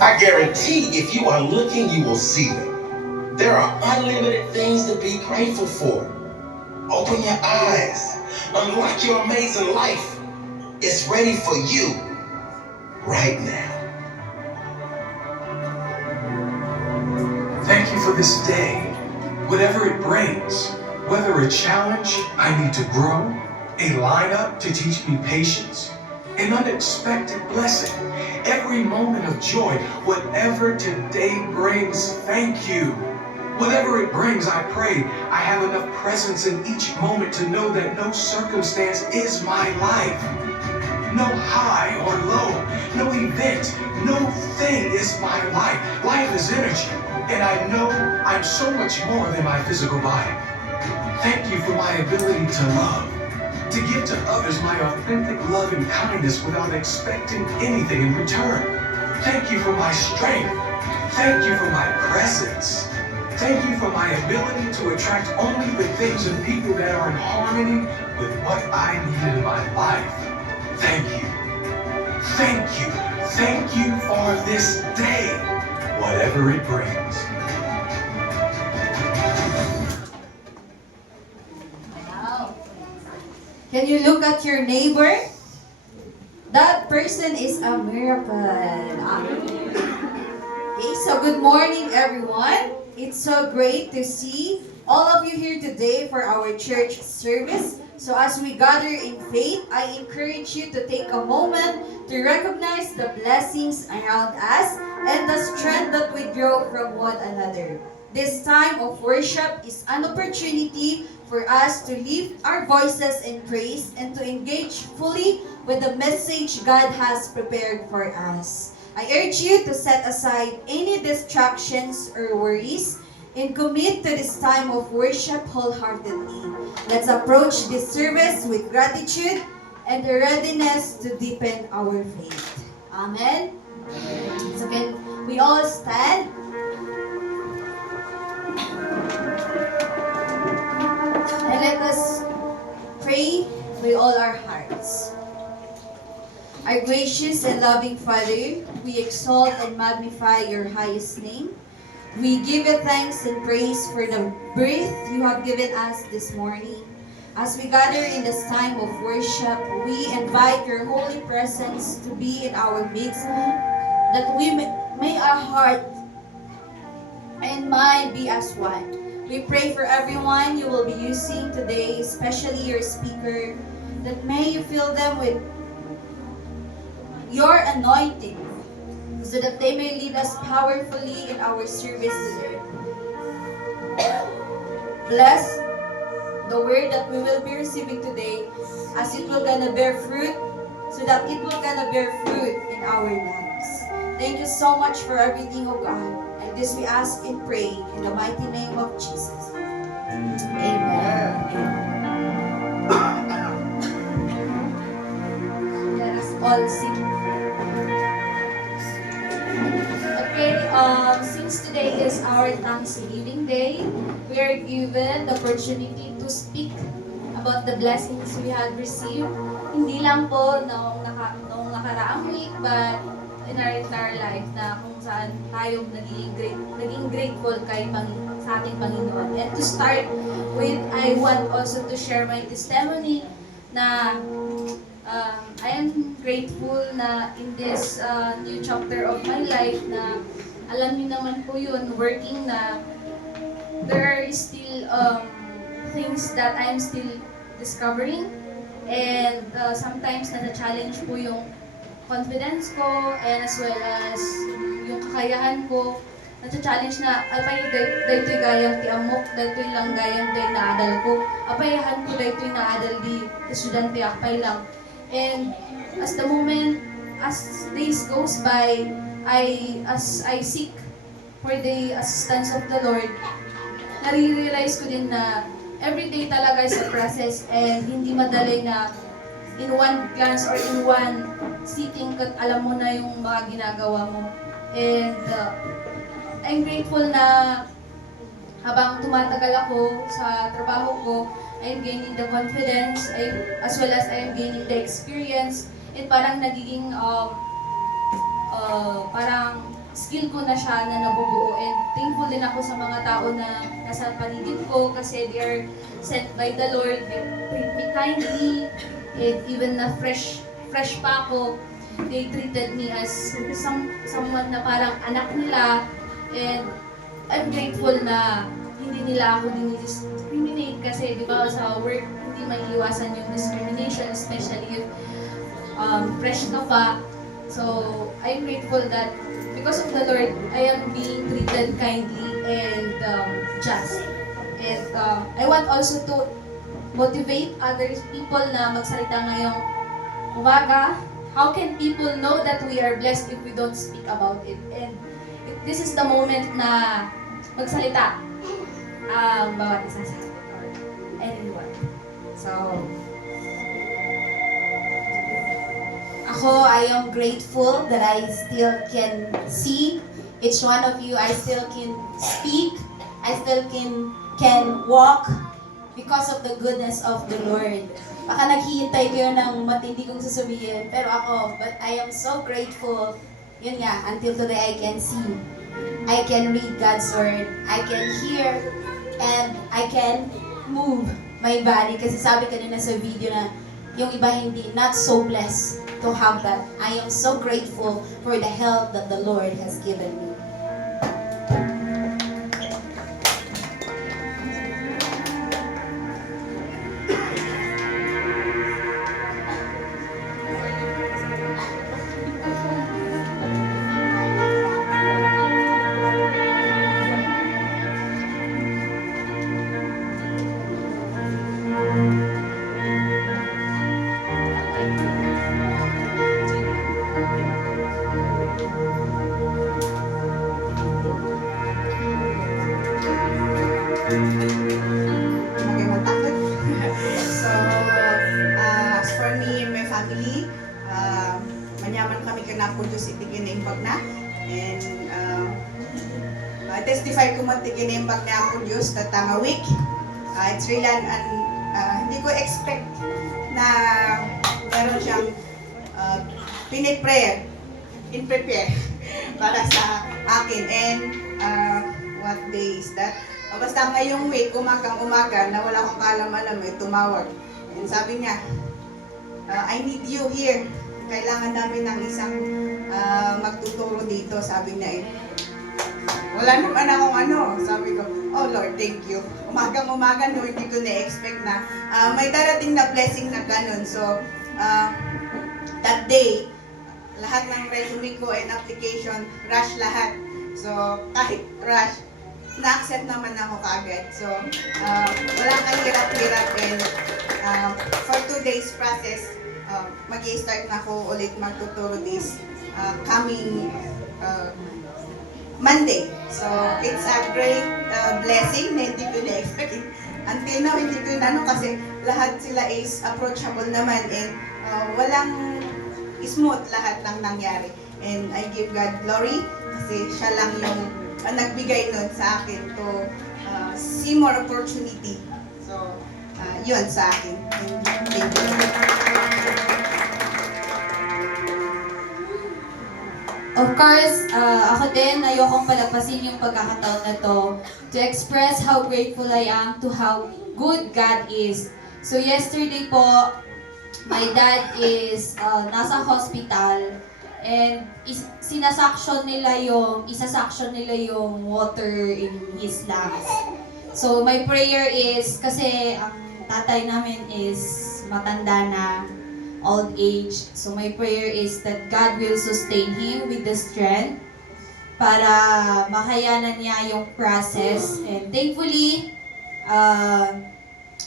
I guarantee if you are looking, you will see them. There are unlimited things to be grateful for. Open your eyes. Unlock your amazing life. It's ready for you right now. Thank you for this day, whatever it brings. Whether a challenge I need to grow, a lineup to teach me patience, an unexpected blessing, every moment of joy, whatever today brings, thank you. Whatever it brings, I pray I have enough presence in each moment to know that no circumstance is my life. No high or low, no event, no thing is my life. Life is energy, and I know I'm so much more than my physical body. Thank you for my ability to love, to give to others my authentic love and kindness without expecting anything in return. Thank you for my strength. Thank you for my presence. Thank you for my ability to attract only the things and people that are in harmony with what I need in my life. Thank you. Thank you. Thank you for this day, whatever it brings. Wow. Can you look at your neighbor? That person is a miracle. Okay, so good morning, everyone. It's so great to see all of you here today for our church service. So as we gather in faith, I encourage you to take a moment to recognize the blessings around us and the strength that we draw from one another. This time of worship is an opportunity for us to lift our voices in praise and to engage fully with the message God has prepared for us. I urge you to set aside any distractions or worries and commit to this time of worship wholeheartedly. Let's approach this service with gratitude and the readiness to deepen our faith. Amen. So can we all stand? And let us pray with all our hearts. Our gracious and loving Father, we exalt and magnify your highest name. We give you thanks and praise for the breath you have given us this morning. As we gather in this time of worship, we invite your holy presence to be in our midst, that may our heart and mind be as one. We pray for everyone you will be using today, especially your speaker, that may you fill them with your anointing, so that they may lead us powerfully in our service today. Bless the word that we will be receiving today, as it will gonna bear fruit, so that it will gonna bear fruit in our lives. Thank you so much for everything, oh God. And this we ask and pray in the mighty name of Jesus. Amen. Let us all sing. Okay, since today is our Thanksgiving Day, we are given the opportunity to speak about the blessings we had received. Hindi lang po noong nakaraang week, but in our entire life na kung saan tayo naging grateful sa ating Panginoon. And to start with, I want also to share my testimony na I am grateful na in this new chapter of my life na alam niyo naman po yun, working na there are still things that I'm still discovering, and sometimes na-challenge po yung confidence ko and as well as yung kakayahan ko. Na-challenge na apay daytoy gayang ti amok, daytoy lang gayang day naadal ko. Apayahan ko daytoy naadal di estudyante apay lang. And as days goes by, as I seek for the assistance of the Lord, nare-realize ko din na everyday talaga is a process and hindi madali na in one glance or in one sitting kat alam mo na yung mga ginagawa mo. And I'm grateful na habang tumatagal ako sa trabaho ko, I'm gaining the confidence, as well as I am gaining the experience, and parang nagiging parang skill ko na siya na nabubuo. And thankful din ako sa mga tao na nasa paligid ko kasi they are sent by the Lord. They treat me kindly. And even na fresh pa ako, they treated me as someone na parang anak nila. And I'm grateful na hindi nila ako dinidiscriminate kasi di ba sa work hindi maiiwasan yung discrimination, especially if fresh ka pa. So I'm grateful that because of the Lord, I am being treated kindly and just. And I want also to motivate other people na magsalita ngayong umaga. How can people know that we are blessed if we don't speak about it? And this is the moment na magsalita ang bawat isa sa atin or anyone. So, ako, I am grateful that I still can see each one of you. I still can speak. I still can walk because of the goodness of the Lord. Baka naghihintay kayo ng matindi kong sasabihin, pero ako, but I am so grateful. Yun nga, until today I can see. I can read God's Word. I can hear and I can move my body. Kasi sabi kanina sa video na yung iba hindi, not so blessed to have that. I am so grateful for the help that the Lord has given me. So, as for me and my family, manyaman kami ka po Diyos itigin na imbag na. And testify ko matigin na imbag na ako Diyos tatang a week. It's really hindi ko expect na meron siyang piniprayer, in prepare para sa akin. And what day is that? Basta ngayong week, umagang-umaga, na wala akong kaalam-alam, may tumawag. And sabi niya, I need you here. Kailangan namin ng isang magtuturo dito. Sabi niya, wala naman akong ano. Sabi ko, oh Lord, thank you. Umagang-umaga, no, hindi ko na-expect na may darating na blessing na ganun. So, that day, lahat ng resume ko and application, rush lahat. So, kahit rush, na-accept naman ako kaagad. So, wala kang hirap-hirap and for 2 days process, mag-i-start na ako ulit magtuturo this coming Monday. So, it's a great blessing na hindi ko na-expect. Until now, hindi ko na kasi lahat sila is approachable naman and walang smooth lahat ng nangyari. And I give God glory kasi siya lang yung nagbigay nun sa akin to see more opportunity. So, yun sa akin. Thank you. Of course, ako din, ayokong palagpasin yung pagkakataon na to express how grateful I am to how good God is. So yesterday po, my dad is nasa hospital and isasaction nila yung water in his lungs. So my prayer is, kasi ang tatay namin is matanda na, old age. So my prayer is that God will sustain him with the strength para makayanan niya yung process. And thankfully,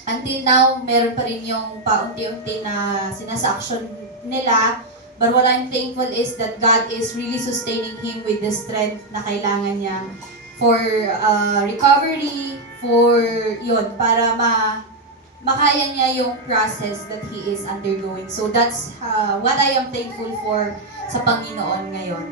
until now, meron pa rin yung paunti-unti na sinasaction nila. But what I'm thankful is that God is really sustaining him with the strength na kailangan niya for recovery, for yun, para makaya niya yung process that he is undergoing. So that's what I am thankful for sa Panginoon ngayon.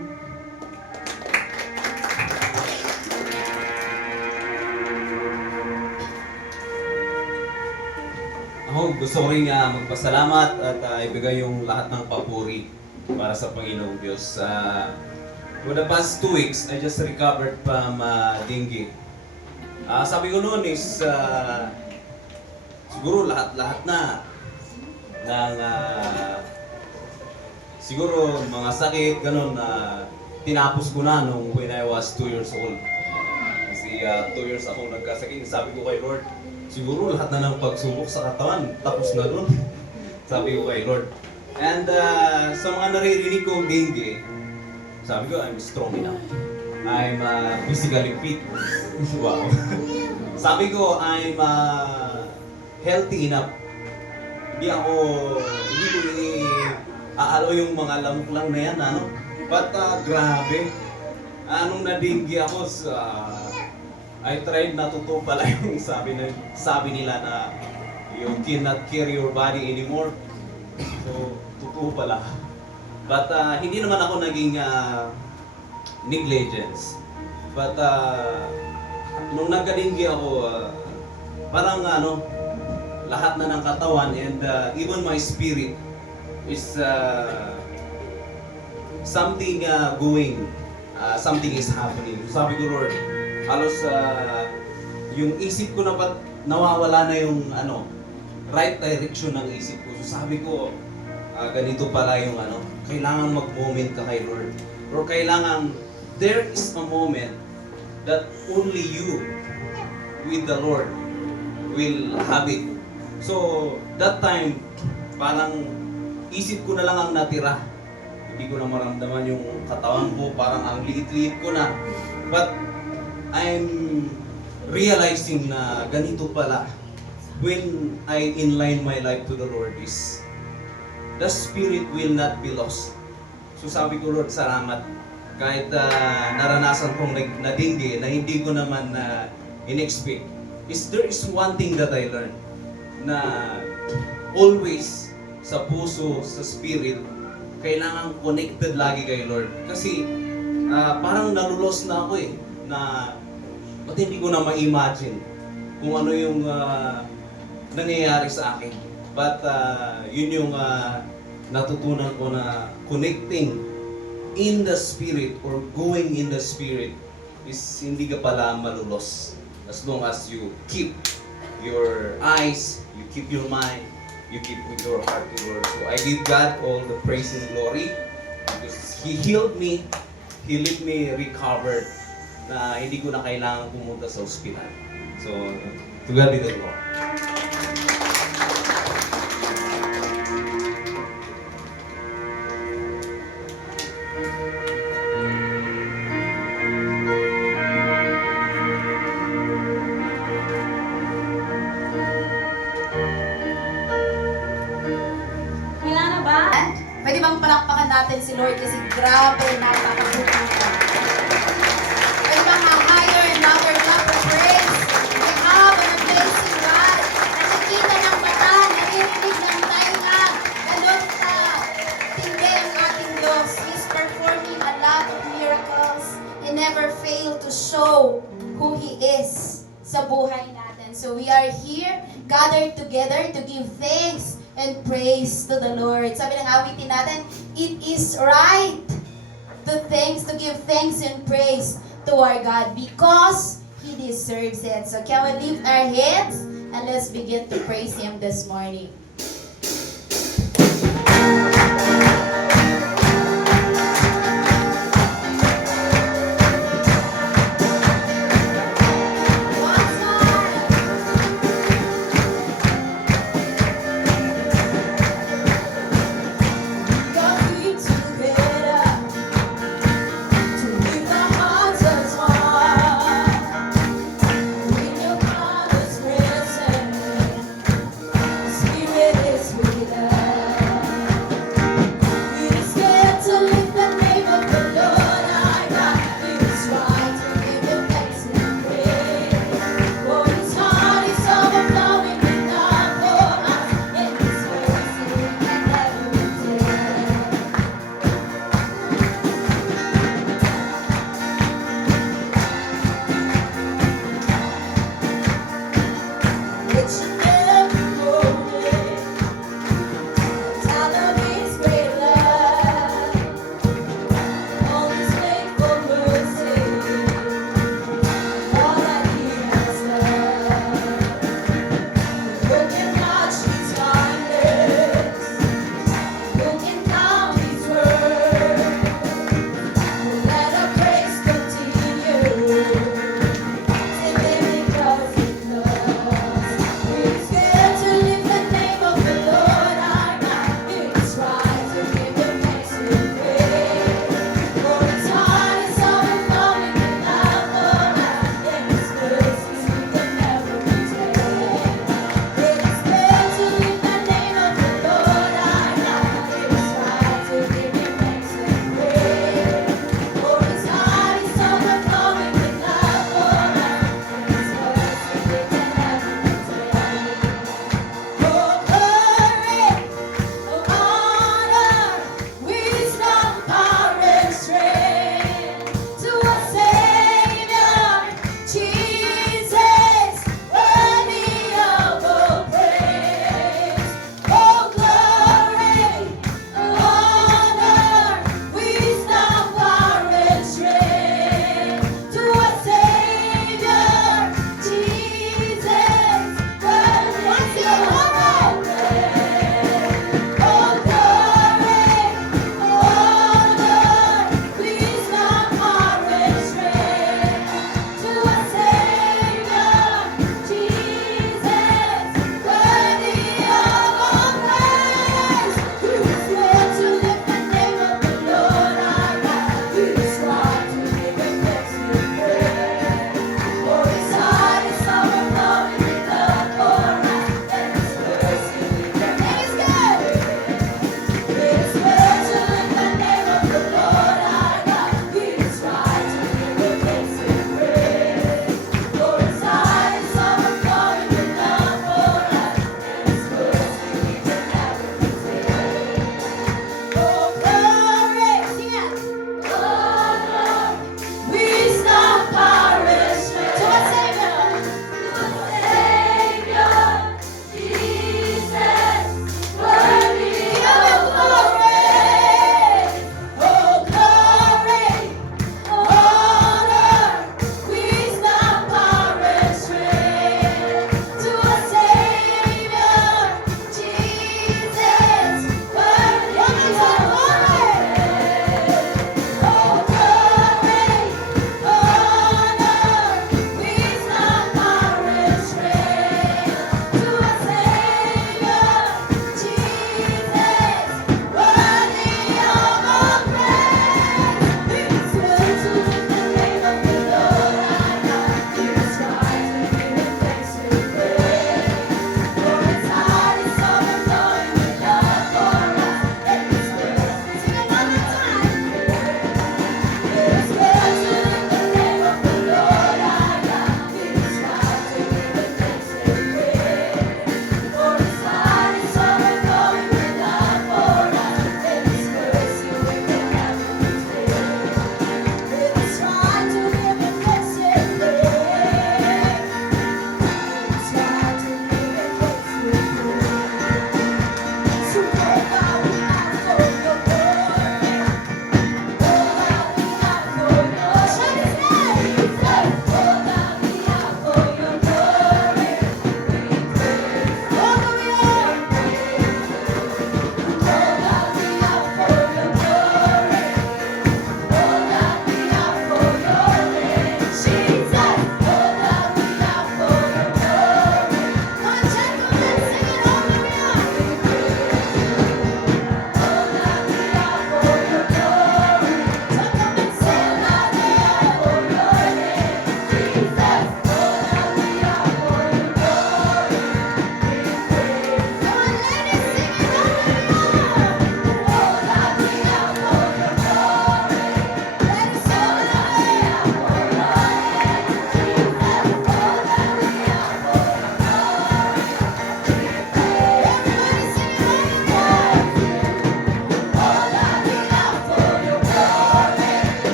Ako gusto ko rin magpasalamat at ibigay yung lahat ng papuri para sa Panginoong Diyos. for the past 2 weeks, I just recovered from dengue. Sabi ko noon is, siguro lahat-lahat na ng siguro mga sakit, ganun, tinapos ko na nung when I was 2 years old. Kasi 2 years akong nagkasakit. Sabi ko kay Lord, siguro lahat na ng pagsubok sa katawan, tapos na dun. Sabi ko kay Lord. And sa mga naririnig kong dengue, sabi ko, I'm strong enough. I'm physically fit. Wow. Sabi ko, I'm healthy enough. Hindi ko aalo yung mga lamok lang na yan, ano? But grabe. Anong nadinggi ako I tried na totoo pala yung sabi nila na you cannot carry your body anymore. So, totoo pala. But hindi naman ako naging negligence. But nung nagkadinggi ako, parang lahat na ng katawan and even my spirit is something going, something is happening. Sabi ko, Lord, halos yung isip ko na nawawala na yung right direction ng isip ko. So sabi ko, ganito pala yung kailangan mag-moment ka kay Lord. Or kailangan, there is a moment that only you with the Lord will have it. So, that time, parang isip ko na lang ang natira. Hindi ko na maramdaman yung katawan ko, parang ang liit-liit ko na. But, I'm realizing na ganito pala. When I inline my life to the Lord is, the Spirit will not be lost. So sabi ko, Lord, salamat. Kahit naranasan kong nadingge na hindi ko naman in-expect, there is one thing that I learned, na always sa puso, sa spirit, kailangan connected lagi kay Lord. Kasi parang nalulos na ako na ba't hindi ko na ma-imagine kung ano yung nangyayari sa akin. But yun yung natutunan ko na connecting in the Spirit or going in the Spirit is hindi ka pala malulos. As long as you keep your eyes, you keep your mind, you keep with your heart to Lord. So I give God all the praise and glory because He healed me, He let me recover na hindi ko na kailangan pumunta sa ospital. So, to God be the glory. Kailangan na ba? Pwede bang palakpakan natin si Lord kasi grabe napakabuti niya. Pwede bang higher and louder clap of praise? We have an amazing God. Nakikita ng mata, naririnig ng tainga. Ganun ka. Tindi ang ating Diyos. He's performing a lot of miracles and never fail to show who He is sa buhay natin. So we are here, gathered together to give thanks and praise to the Lord. Sabi ng awitin natin, it is right to give thanks and praise to our God because He deserves it. So can we lift our heads and let's begin to praise Him this morning. Once more. God, we together to lift our hearts as one. In Your Father's presence, Spirit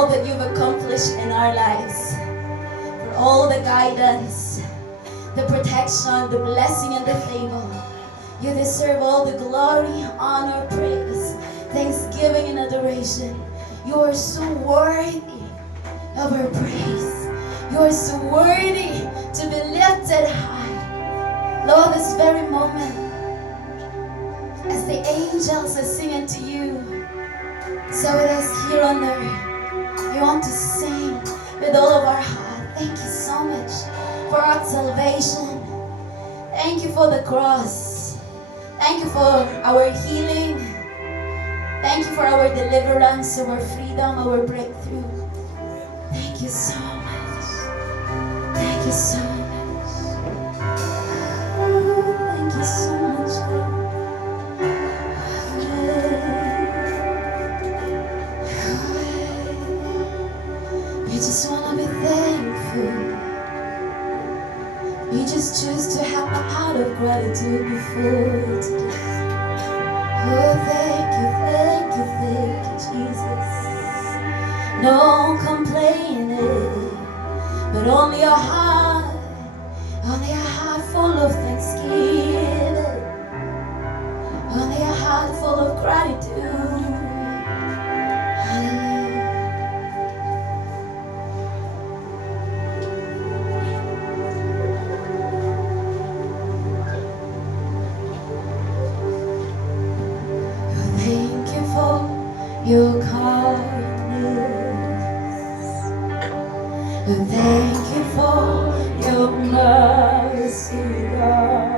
all that you've accomplished in our lives, for all the guidance, the protection, the blessing, and the favor. You deserve all the glory, honor, praise, thanksgiving, and adoration. You are so worthy of our praise. You are so worthy to be lifted high. Lord, this very moment, as the angels are singing to you, so with us here on earth, we want to sing with all of our heart. Thank you so much for our salvation. Thank you for the cross. Thank you for our healing. Thank you for our deliverance, our freedom, our breakthrough. Thank you so much. Thank you so much. Oh, thank you so much, Lord. We just want to be thankful. We just choose to have a heart of gratitude before you today. Oh, thank you, Jesus. No complaining, but only a heart full of thanksgiving, only a heart full of gratitude. Hallelujah. Thank you for your kindness. Thank you for your mercy, God.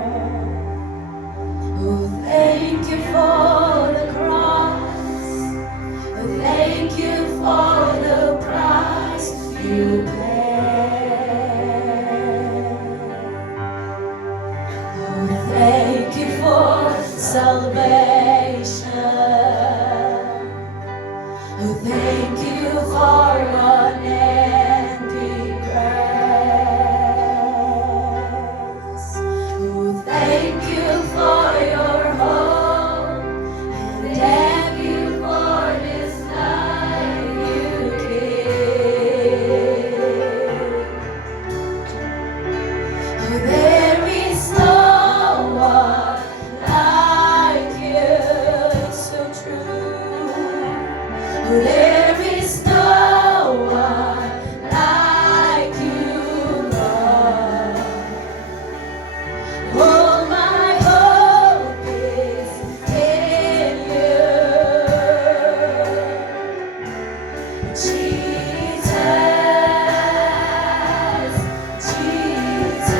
Oh, thank you for the cross. Oh, thank you for the price you paid. Oh, thank you for salvation. Oh, thank you for unending grace. Oh, thank you for your hope, and thank you for this life you gave. Oh, there is no one like you, it's so true. Oh, there is no one like you, Lord. All my hope is in you, Jesus, Jesus.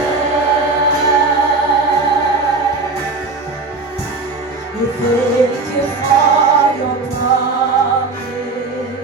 We thank you for your promise.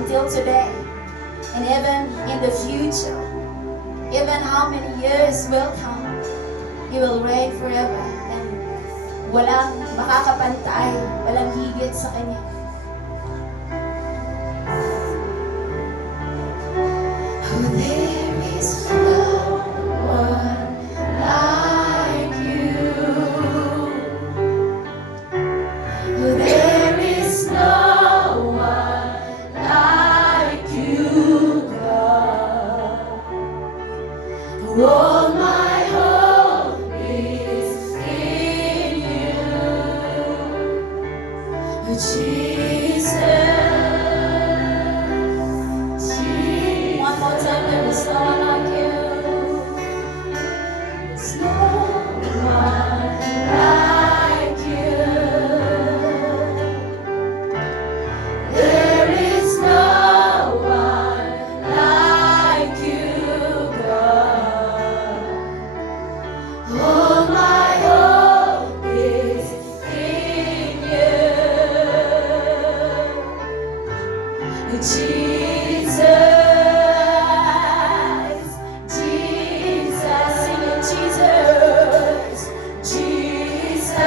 until today, and even in the future, even how many years will come, He will reign forever, and walang makakapantay, walang higit sa Kanya. Oh, there is no one like you. Oh, there is no one like you, God. All my hope is in you, Jesus. One more time, there is no one like you. There's no one like you. There is no one like you, God. All my hope is in you, Jesus, Jesus, sing it, Jesus, Jesus,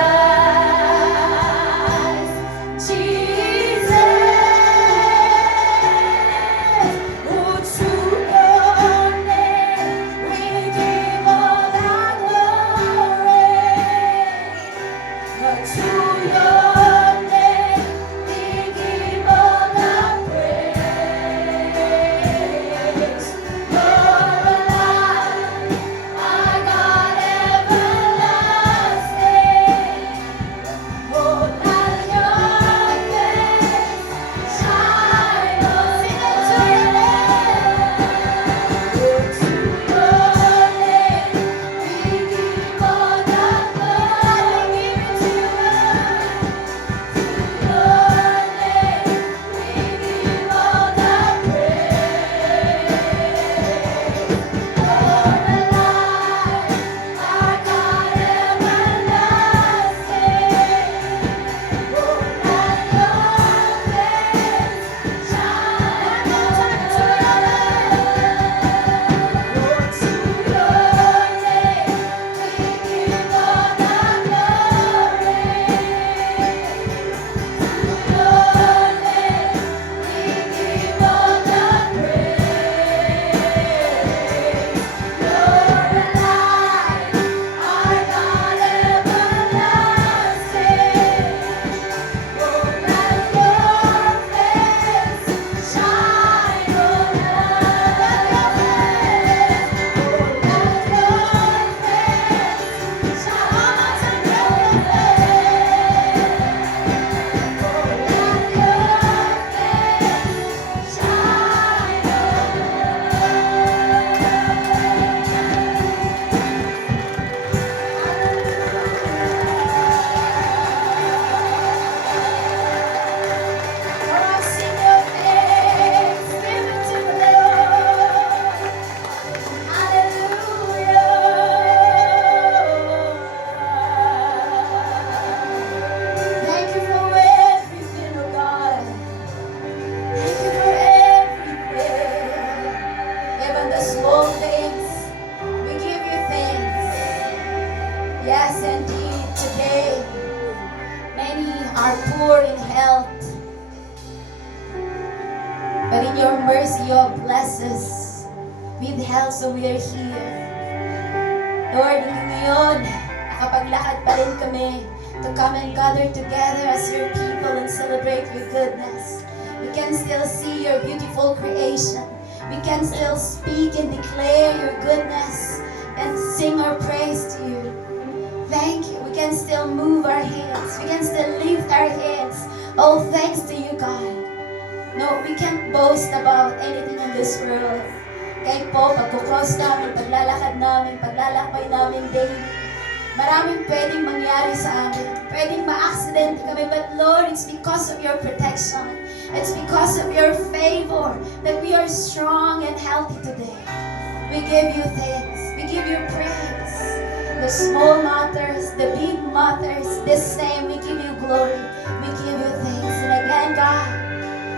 Jesus. Oh, to your name we give all the glory. To your name we give all the praise. You're alive, our God everlasting. Oh, let your face shine on us. To your name, to your name we give all the glory. Give it to Thank you for everything, oh God. Thank you for everything. Even the small things, we give you thanks. Yes, indeed, today, many are poor in health. But in your mercy, you have blessed us with health, so we are here. Lord, ngayon, nakapaglakad pa rin kami to come and gather together as your people and celebrate your goodness. We can still see your beautiful creation. We can still speak and declare your goodness and sing our praise to you. Thank you. We can still move our hands. We can still lift our hands. All thanks to you, God. No, we can't boast about anything in this world. Kahit po, pagkukross namin, paglalakad namin, paglalakbay namin daily, maraming pwedeng mangyari sa amin. Pwedeng ma-accident kami, but Lord, it's because of your protection. It's because of your favor that we are strong and healthy today. We give you thanks. We give you praise. The small matters, the big matters, the same, we give you glory. We give you thanks. And again, God,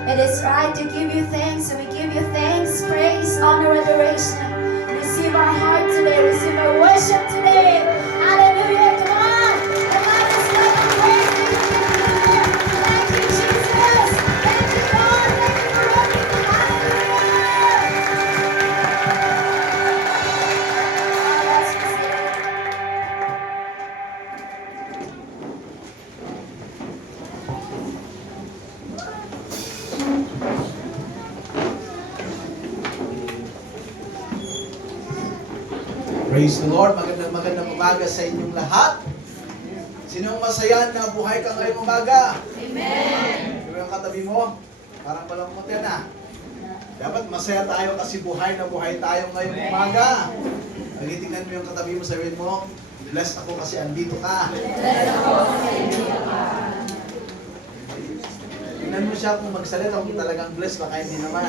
It is right to give you thanks, and we give you thanks, praise, honor, adoration. Receive our heart today, receive our worship today. Hallelujah, come on. Come on, let's go and praise Him. Thank you, Jesus. Thank you, Lord. Thank you for everything. Hallelujah. Let's receive. Praise the Lord. Magandang umaga sa inyong lahat. Sinong masaya na buhay ka ngayong umaga? Amen. Pero yung katabi mo, parang palangkot yan ah. Dapat masaya tayo kasi buhay na buhay tayo ngayong umaga. Nagitingnan mo yung katabi mo, sabihin mo, blessed ako kasi andito ka. Tingnan mo siya kung magsalita kung talagang blessed, baka hindi naman.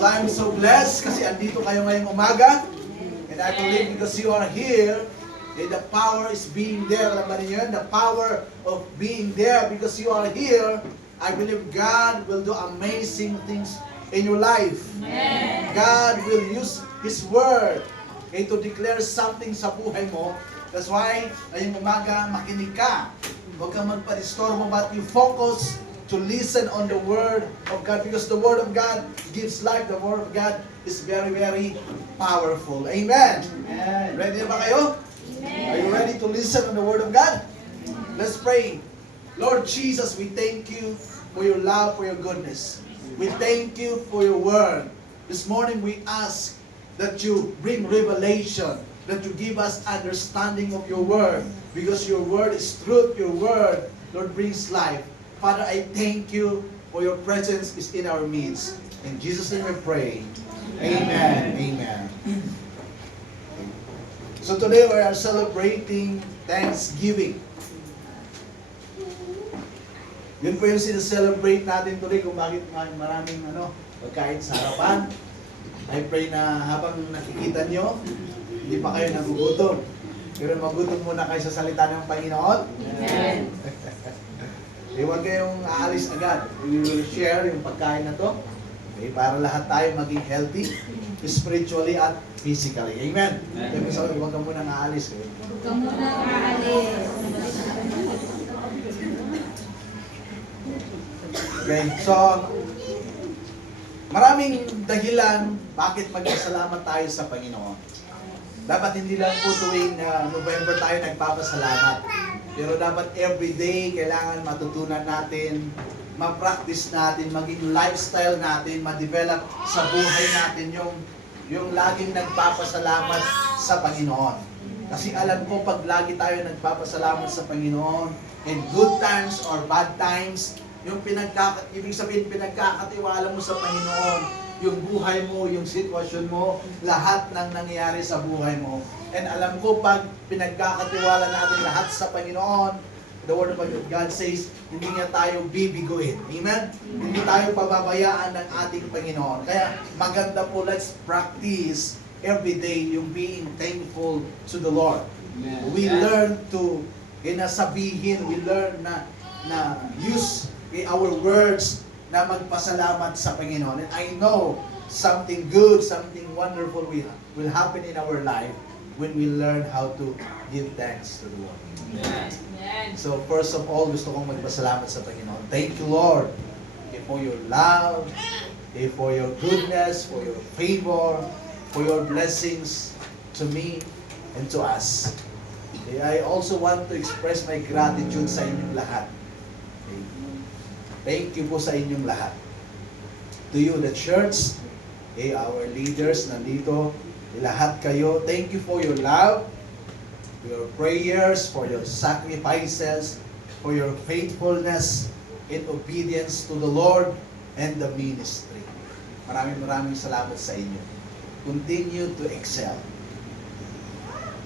So I'm so blessed kasi andito kayo ngayong umaga. And I believe because you are here, the power is being there. Alam ba niyo yun? The power of being there because you are here. I believe God will do amazing things in your life. Amen. God will use His Word to declare something sa buhay mo. That's why, ngayong umaga, makinig ka. Huwag kang magpa-disturbo, but you focus to listen on the Word of God because the Word of God gives life. The Word of God is very, very powerful. Amen. Amen. Ready na ba kayo? Amen. Are you ready to listen on the Word of God? Let's pray. Lord Jesus, we thank you for your love, for your goodness. We thank you for your Word. This morning we ask that you bring revelation, that you give us understanding of your Word because your Word is truth. Your Word, Lord, brings life. Father, I thank you for your presence is in our midst. In Jesus' name we pray. Amen. Amen. So today we are celebrating Thanksgiving. Yun po yung sineselebrate natin today kung bakit maraming pagkain sa harapan. I pray na habang nakikita nyo, hindi pa kayo nagugutom. Pero magutom muna kayo sa salita ng Panginoon. Amen. Huwag kayong aalis agad. We will share yung pagkain na to para lahat tayo maging healthy, spiritually at physically. Amen. Kaya so, huwag ka muna aalis. Huwag ka muna aalis. Okay, so maraming dahilan bakit magpasalamat tayo sa Panginoon. Dapat hindi lang po tuwing November tayo nagpapasalamat. Pero dapat everyday kailangan matutunan natin, ma-practice natin, maging lifestyle natin, ma-develop sa buhay natin yung laging nagpapasalamat sa Panginoon. Kasi alam ko pag lagi tayo nagpapasalamat sa Panginoon, in good times or bad times, ibig sabihin pinagkakatiwala mo sa Panginoon, yung buhay mo, yung sitwasyon mo, lahat ng nangyayari sa buhay mo. And alam ko pag pinagkakatiwala natin lahat sa Panginoon, the Word of God says, hindi niya tayo bibiguin. Amen? Hindi tayo pababayaan ng ating Panginoon. Kaya maganda po, let's practice every day yung being thankful to the Lord. Amen. We learn to sabihin, we learn na use our words na magpasalamat sa Panginoon. And I know something good, something wonderful will happen in our life when we learn how to give thanks to the Lord. Amen. So first of all, gusto kong magpasalamat sa Panginoon. Thank you, Lord, for your love, for your goodness, for your favor, for your blessings to me and to us. I also want to express my gratitude sa inyong lahat. Thank you po sa inyong lahat. To you, the church, our leaders nandito, lahat kayo, thank you for your love, your prayers, for your sacrifices, for your faithfulness in obedience to the Lord and the ministry. Maraming salamat sa inyo. Continue to excel.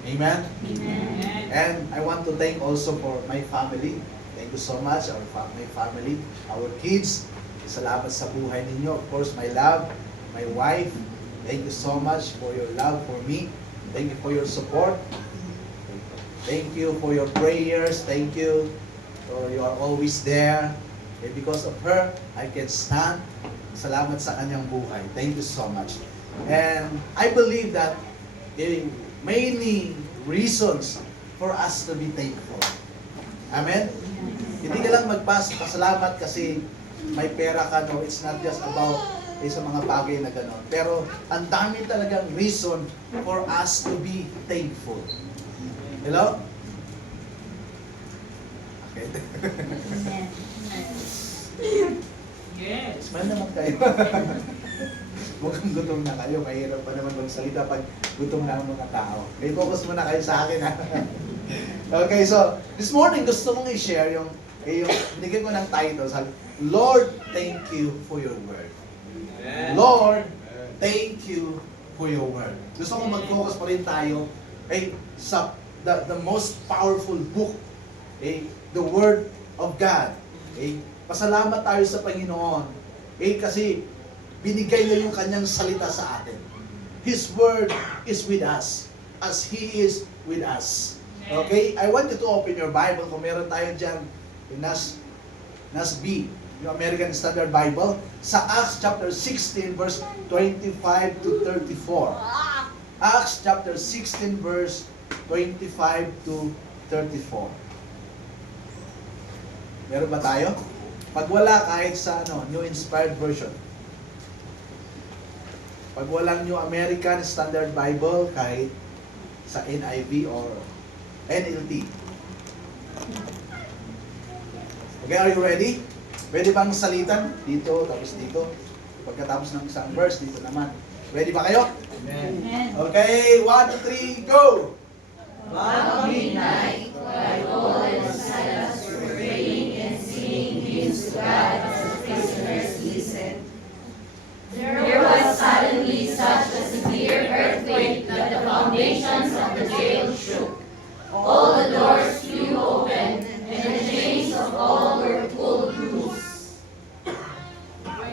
Amen? Amen. And I want to thank also for my family. Thank you so much, my family, our kids. Salamat sa buhay ninyo. Of course, my love, my wife. Thank you so much for your love for me. Thank you for your support. Thank you for your prayers. Thank you for you are always there. Because of her, I can stand. Salamat sa kanyang buhay. Thank you so much. And I believe that many reasons for us to be thankful. Amen? Hindi ka lang magpasalamat kasi may pera ka, no? It's not just about sa mga bagay na gano'n. Pero ang dami talagang reason for us to be thankful. Hello? Okay. Smile naman kayo. Mukhang gutom na kayo. Mahirap pa naman magsalita pag gutom na ang mga tao. Okay, focus muna kayo sa akin, ha? Okay, so this morning gusto kong i-share yung binigyan ko ng title, sabi, Lord, thank you for your word. Lord, thank you for your word. Gusto kong mag-focus pa rin tayo sa the most powerful book, the Word of God. Pasalamat tayo sa Panginoon. Kasi binigay niya yung kanyang salita sa atin. His word is with us as He is with us. Okay? I want you to open your Bible. Kung meron tayo dyan, yung NASB, yung American Standard Bible, sa Acts chapter 16, verse 25 to 34. Acts chapter 16, verse 25 to 34. Meron ba tayo? Pag wala, kahit sa New Inspired Version. Pag walang New American Standard Bible, kahit sa NIV or NLT. Okay, are you ready? Pwede bang salitan? Dito, tapos dito. Pagkatapos ng isang verse, dito naman. Ready ba kayo? Amen. Okay, 1, 2, 3, go! One midnight, while Paul and Silas were praying and singing hymns to God as the prisoners listened, there was suddenly such a severe earthquake that the foundations of the jail shook. All the doors flew open, and the chains of all were pulled loose.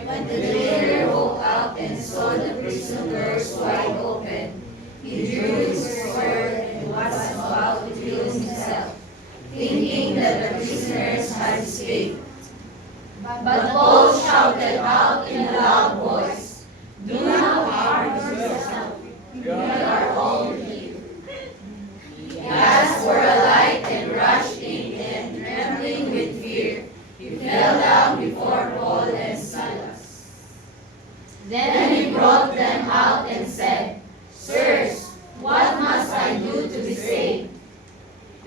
When the jailer woke up and saw the prison doors wide open, he drew his sword and was about to kill himself, thinking that the prisoners had escaped. But Paul shouted out in a loud voice, "Do not harm yourself. We are all here." He asked for a light and rushed in, and trembling with fear, he fell down before Paul and Silas. Then he brought them out and said, "Sirs, what must I do to be saved?"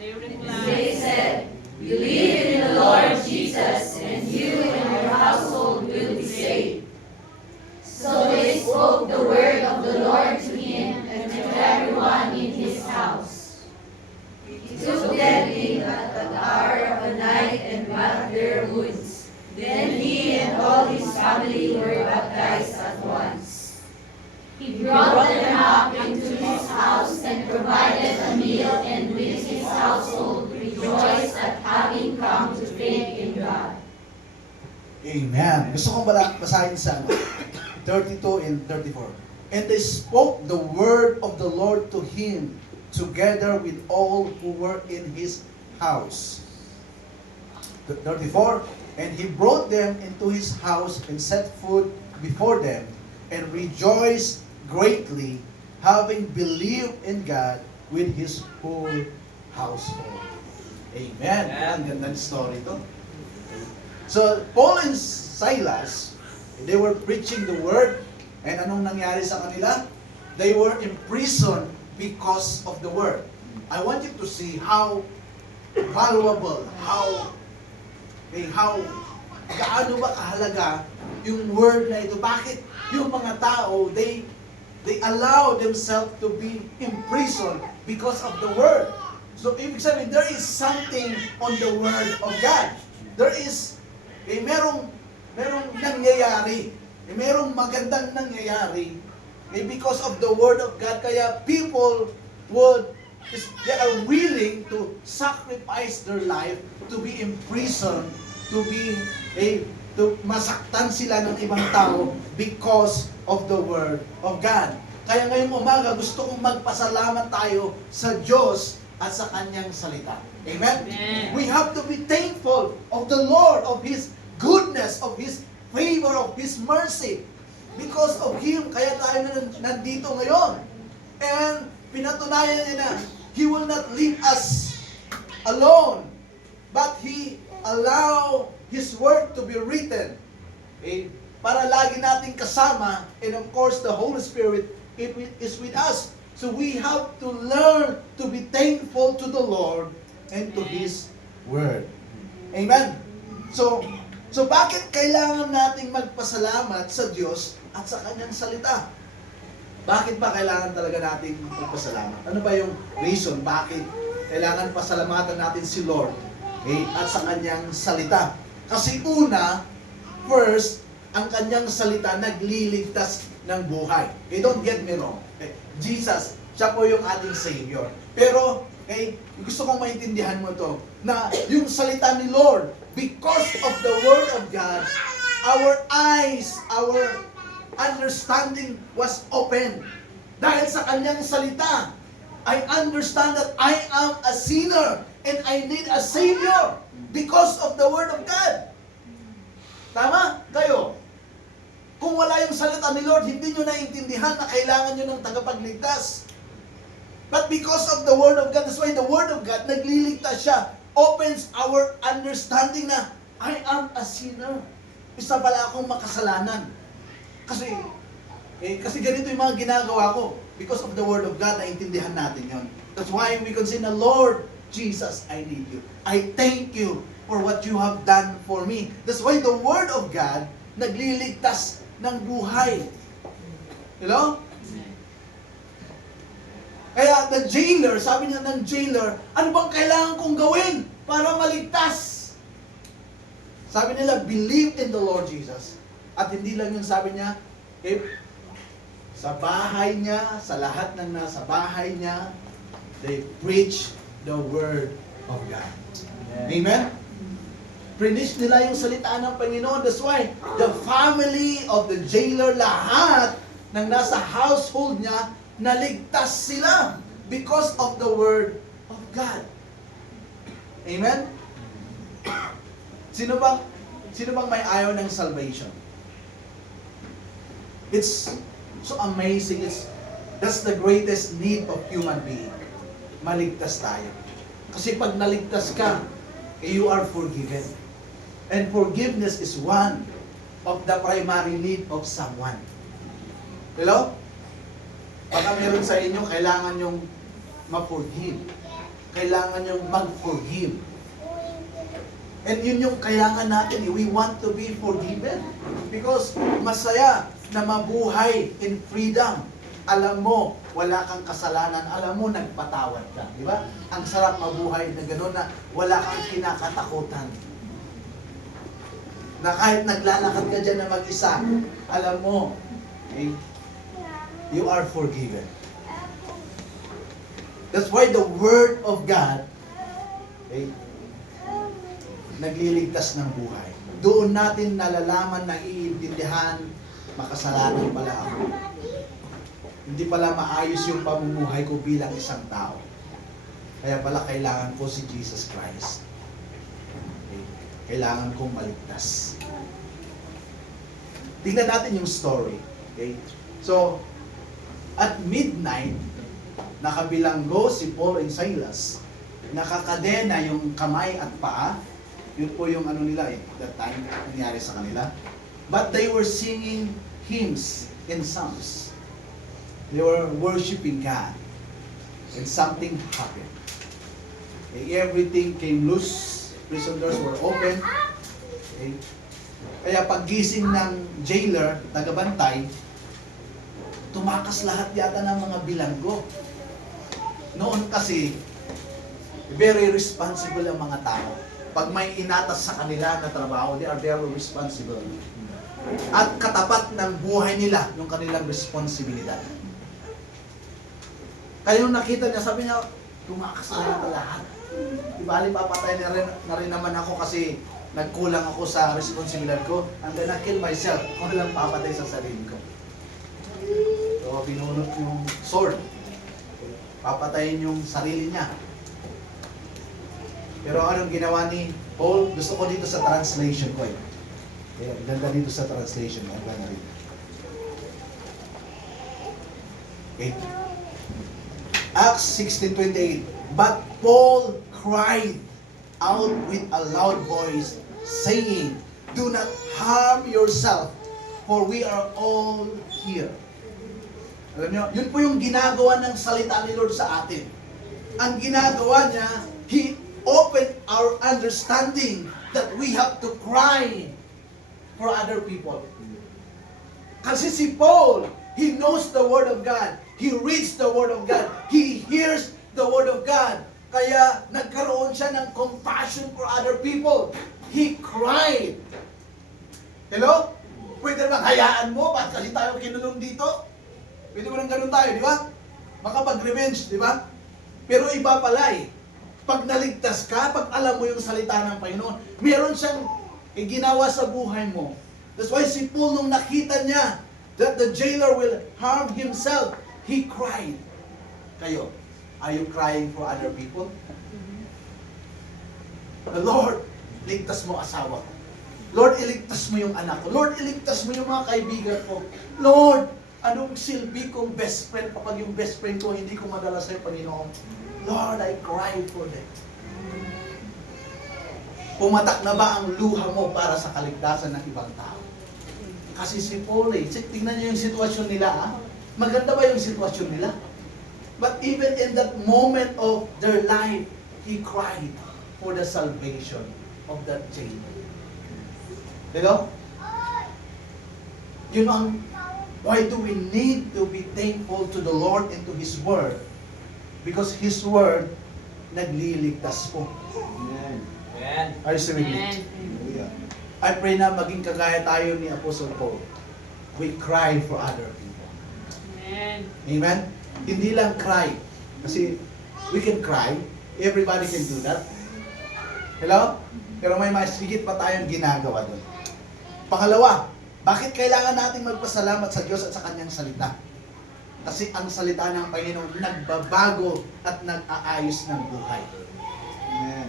They said, "Believe in the Lord Jesus, and you and your household will be saved." So they spoke the word of the Lord to him and to everyone in his house. He took them in at the hour of the night and bathed their wounds. Then he and all his family were baptized at once. He brought them up into his house and provided a meal, and with his household rejoiced at having come to faith in God. Amen. Gusto kong basahin sa 32 and 34. And they spoke the word of the Lord to him, together with all who were in his house. 34. And he brought them into his house and set food before them, and rejoiced greatly, having believed in God with his whole household. Amen. Ang gandang story to. So, Paul and Silas, they were preaching the word, and anong nangyari sa kanila? They were imprisoned because of the word. I want you to see how valuable, how gaano ba kahalaga yung word na ito. Bakit yung mga tao, they allow themselves to be imprisoned because of the word. So, ibig sabihin, there is something on the word of God. There is, merong nangyayari, merong magandang nangyayari, because of the word of God. Kaya people they are willing to sacrifice their life to be imprisoned, to masaktan sila ng ibang tao because of the word of God. Kaya ngayong umaga, gusto kong magpasalamat tayo sa Diyos at sa Kanyang salita. Amen? Amen. We have to be thankful of the Lord, of His goodness, of His favor, of His mercy. Because of Him, kaya tayo nandito ngayon. And pinatunayan niya na He will not leave us alone, but He allow His word to be written. Okay? Para lagi nating kasama, and of course, the Holy Spirit is with us. So we have to learn to be thankful to the Lord and to His word. Amen? So bakit kailangan nating magpasalamat sa Diyos at sa Kanyang salita? Bakit ba kailangan talaga nating magpasalamat? Ano ba yung reason bakit kailangan pasalamatan natin si Lord at sa Kanyang salita? Kasi una, first, ang Kanyang salita nagliligtas ng buhay. Okay, don't get me wrong. Okay, Jesus, siya po yung ating Savior. Pero, gusto kong maintindihan mo to, na yung salita ni Lord, because of the Word of God, our eyes, our understanding was open. Dahil sa Kanyang salita, I understand that I am a sinner and I need a Savior because of the Word of God. Tama? Kayo? Kung wala yung salita ni Lord, hindi nyo naiintindihan na kailangan nyo ng tagapagligtas. But because of the Word of God, that's why the Word of God, nagliligtas siya, opens our understanding na I am a sinner. Isa pala akong makasalanan. Kasi ganito yung mga ginagawa ko. Because of the Word of God, naiintindihan natin yon. That's why we can say na, Lord Jesus, I need you. I thank you for what you have done for me. That's why the Word of God nagliligtas ng buhay. Hello? Kaya the jailer, sabi niya ng jailer, ano bang kailangan kong gawin para maligtas? Sabi nila, believe in the Lord Jesus. At hindi lang yung sabi niya, sa bahay niya, sa lahat ng nasa bahay niya, they preach the Word of God. Amen? Preach nila yung salita ng Panginoon. That's why the family of the jailer, lahat ng nasa household niya, naligtas sila because of the Word of God. Amen? Sino bang may ayaw ng salvation? It's so amazing. That's the greatest need of human being. Maligtas tayo. Kasi pag naligtas ka, you are forgiven. And forgiveness is one of the primary need of someone. Hello? Baka meron sa inyo, kailangan yung ma-forgive. Kailangan yung mag-forgive. And yun yung kailangan natin. We want to be forgiven. Because masaya na mabuhay in freedom. Alam mo, wala kang kasalanan. Alam mo, nagpatawad ka. Di ba? Ang sarap mabuhay na gano'n na wala kang kinakatakutan. Na kahit naglalakad ka dyan na mag-isa, alam mo, you are forgiven. That's why the Word of God nagliligtas ng buhay. Doon natin nalalaman, naiintindihan, makasalanan pala ako. Hindi pala maayos yung pamumuhay ko bilang isang tao. Kaya pala kailangan ko si Jesus Christ. Kailangan kong maligtas. Tingnan natin yung story. Okay? So, at midnight, nakabilanggo si Paul and Silas. Nakakadena yung kamay at paa. Yun po yung ano nila that time nangyari sa kanila. But they were singing hymns and psalms. They were worshiping God. And something happened. Everything came loose. Prison doors were open. Okay. Kaya paggising ng jailer, tagabantay, tumakas lahat yata ng mga bilanggo. Noon kasi, very responsible ang mga tao. Pag may inatas sa kanila na trabaho, they are very responsible. At katapat ng buhay nila yung kanilang responsibilidad. Kaya nung nakita niya, sabi niya, tumakas na lahat. Ibali papatay na rin naman ako kasi nagkulang ako sa responsibilidad ko. I'm gonna kill myself kung lang papatay sa sarili ko. So, binunot yung sword. Papatayin yung sarili niya. Pero anong ginawa ni Paul? Gusto ko dito sa translation ko Kaya ganda dito sa translation. I'm gonna read. Okay. Acts 16:28. But Paul cried out with a loud voice, saying, "Do not harm yourself, for we are all here." Alam niyo, yun po yung ginagawa ng salita ni Lord sa atin. Ang ginagawa niya, He opened our understanding that we have to cry for other people. Kasi si Paul, he knows the Word of God. He reads the Word of God. He hears the Word of God. Kaya nagkaroon siya ng compassion for other people. He cried. Hello? Pwede naman hayaan mo, ba't kasi tayo kinulong dito? Pwede mo nang ganun tayo, di ba? Makapag-revenge, di ba? Pero iba pala eh. Pag naligtas ka, pag alam mo yung salita ng Panginoon, meron siyang ginawa sa buhay mo. That's why si Paul, nung nakita niya that the jailer will harm himself, he cried. Kayo, are you crying for other people? The Lord, ligtas mo asawa ko. Lord, iligtas mo yung anak ko. Lord, iligtas mo yung mga kaibigan ko. Lord, anong silbi kong best friend kapag yung best friend ko hindi ko madala sa'yo, Panginoon? Lord, I cry for them. Pumatak na ba ang luha mo para sa kaligtasan ng ibang tao? Kasi si Paul tignan niyo yung sitwasyon nila, ha? Maganda ba yung sitwasyon nila? But even in that moment of their life, he cried for the salvation of that jailer. You know? You know, why do we need to be thankful to the Lord and to His Word? Because His Word nagliligtas po. Amen. Amen. Are you still with me? Hallelujah. I pray na maging kagaya tayo ni Apostle Paul. We cry for other people. Amen. Amen? Hindi lang cry. Kasi we can cry. Everybody can do that. Hello? Pero may mas higit pa tayong ginagawa doon. Pangalawa, bakit kailangan nating magpasalamat sa Diyos at sa Kanyang salita? Kasi ang salita ng Panginoon nagbabago at nag-aayos ng buhay.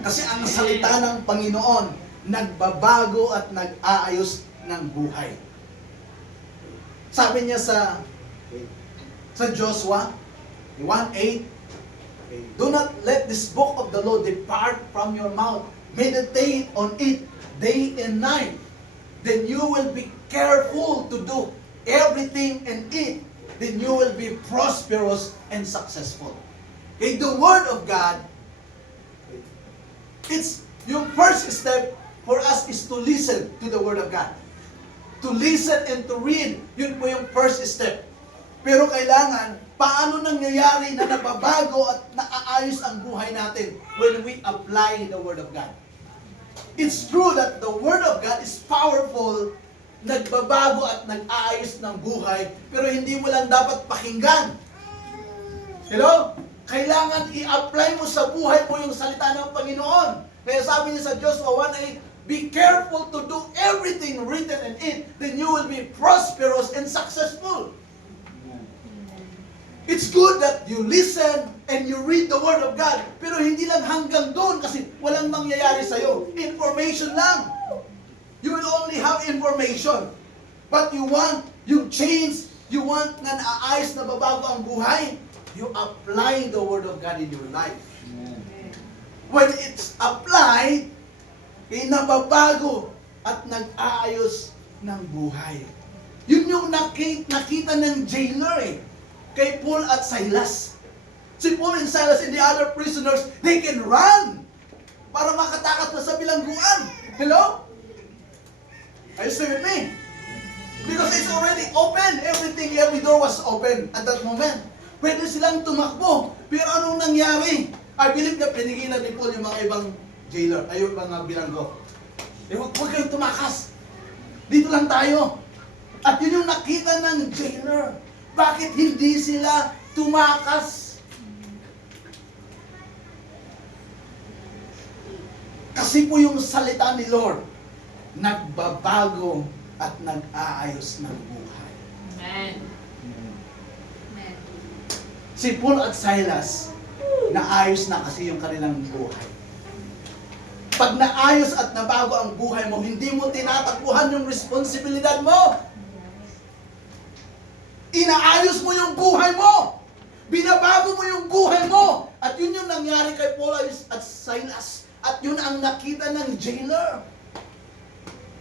Kasi ang salita ng Panginoon nagbabago at nag-aayos ng buhay. Sabi niya sa Joshua 1:8, "Do not let this book of the law depart from your mouth. Meditate on it day and night. Then you will be careful to do everything in it. Then you will be prosperous and successful." Okay, the Word of God, it's yung first step for us is to listen to the Word of God. To listen and to read, yun po yung first step. Pero kailangan, paano nangyayari na nababago at naaayos ang buhay natin when we apply the Word of God? It's true that the Word of God is powerful, nagbabago at nag-aayos ng buhay, pero hindi mo lang dapat pakinggan. Hello? Kailangan i-apply mo sa buhay mo yung salita ng Panginoon. Kaya sabi niya sa Joshua 1:8, "Be careful to do everything written in it, then you will be prosperous and successful." It's good that you listen and you read the Word of God, pero hindi lang hanggang doon kasi walang mangyayari sa'yo. Information lang. You will only have information. But you want yung change, you want na naayos na babago ang buhay, you apply the Word of God in your life. When it's applied, nababago at nag-aayos ng buhay. Yun yung nakita ng jailer kay Paul at Silas. Si Paul and Silas and the other prisoners, they can run para makatakas na sa bilangguan. Hello? Are you still with me? Because it's already open. Every door was open at that moment. Pwede silang tumakbo. Pero anong nangyari? I believe na pinigilan ni Paul yung mga ibang jailer, yung mga bilanggo. Huwag kayong tumakas. Dito lang tayo. At yun yung nakita ng jailer. Bakit hindi sila tumakas? Kasi po yung salita ni Lord, nagbabago at nag-aayos ng buhay. Amen. Si Paul at Silas, naayos na kasi yung kanilang buhay. Pag naayos at nabago ang buhay mo, hindi mo tinatakbuhan yung responsibilidad mo. Inaayos mo yung buhay mo. Binabago mo yung buhay mo. At yun yung nangyari kay Paul at Silas. At yun ang nakita ng jailer.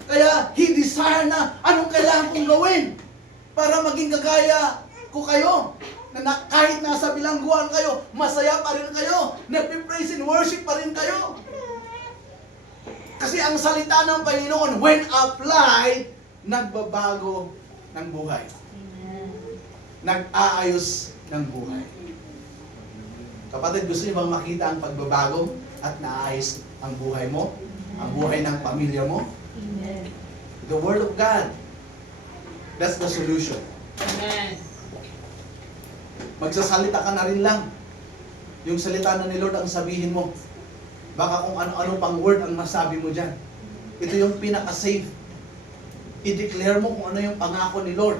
Kaya he desire na anong kailangan kong gawin para maging kagaya ko kayo. Kahit nasa bilangguan kayo, masaya pa rin kayo. Nagpipraise and worship pa rin kayo. Kasi ang salita ng Panginoon, when applied, nagbabago ng buhay. Nag-aayos ng buhay. Kapatid, gusto niyo bang makita ang pagbabago at naayos ang buhay mo? Ang buhay ng pamilya mo? Amen. The Word of God. That's the solution. Amen. Magsasalita ka na rin lang. Yung salita na ni Lord ang sabihin mo. Baka kung ano-ano pang word ang masabi mo dyan. Ito yung pinaka-safe. I-declare mo kung ano yung pangako ni Lord.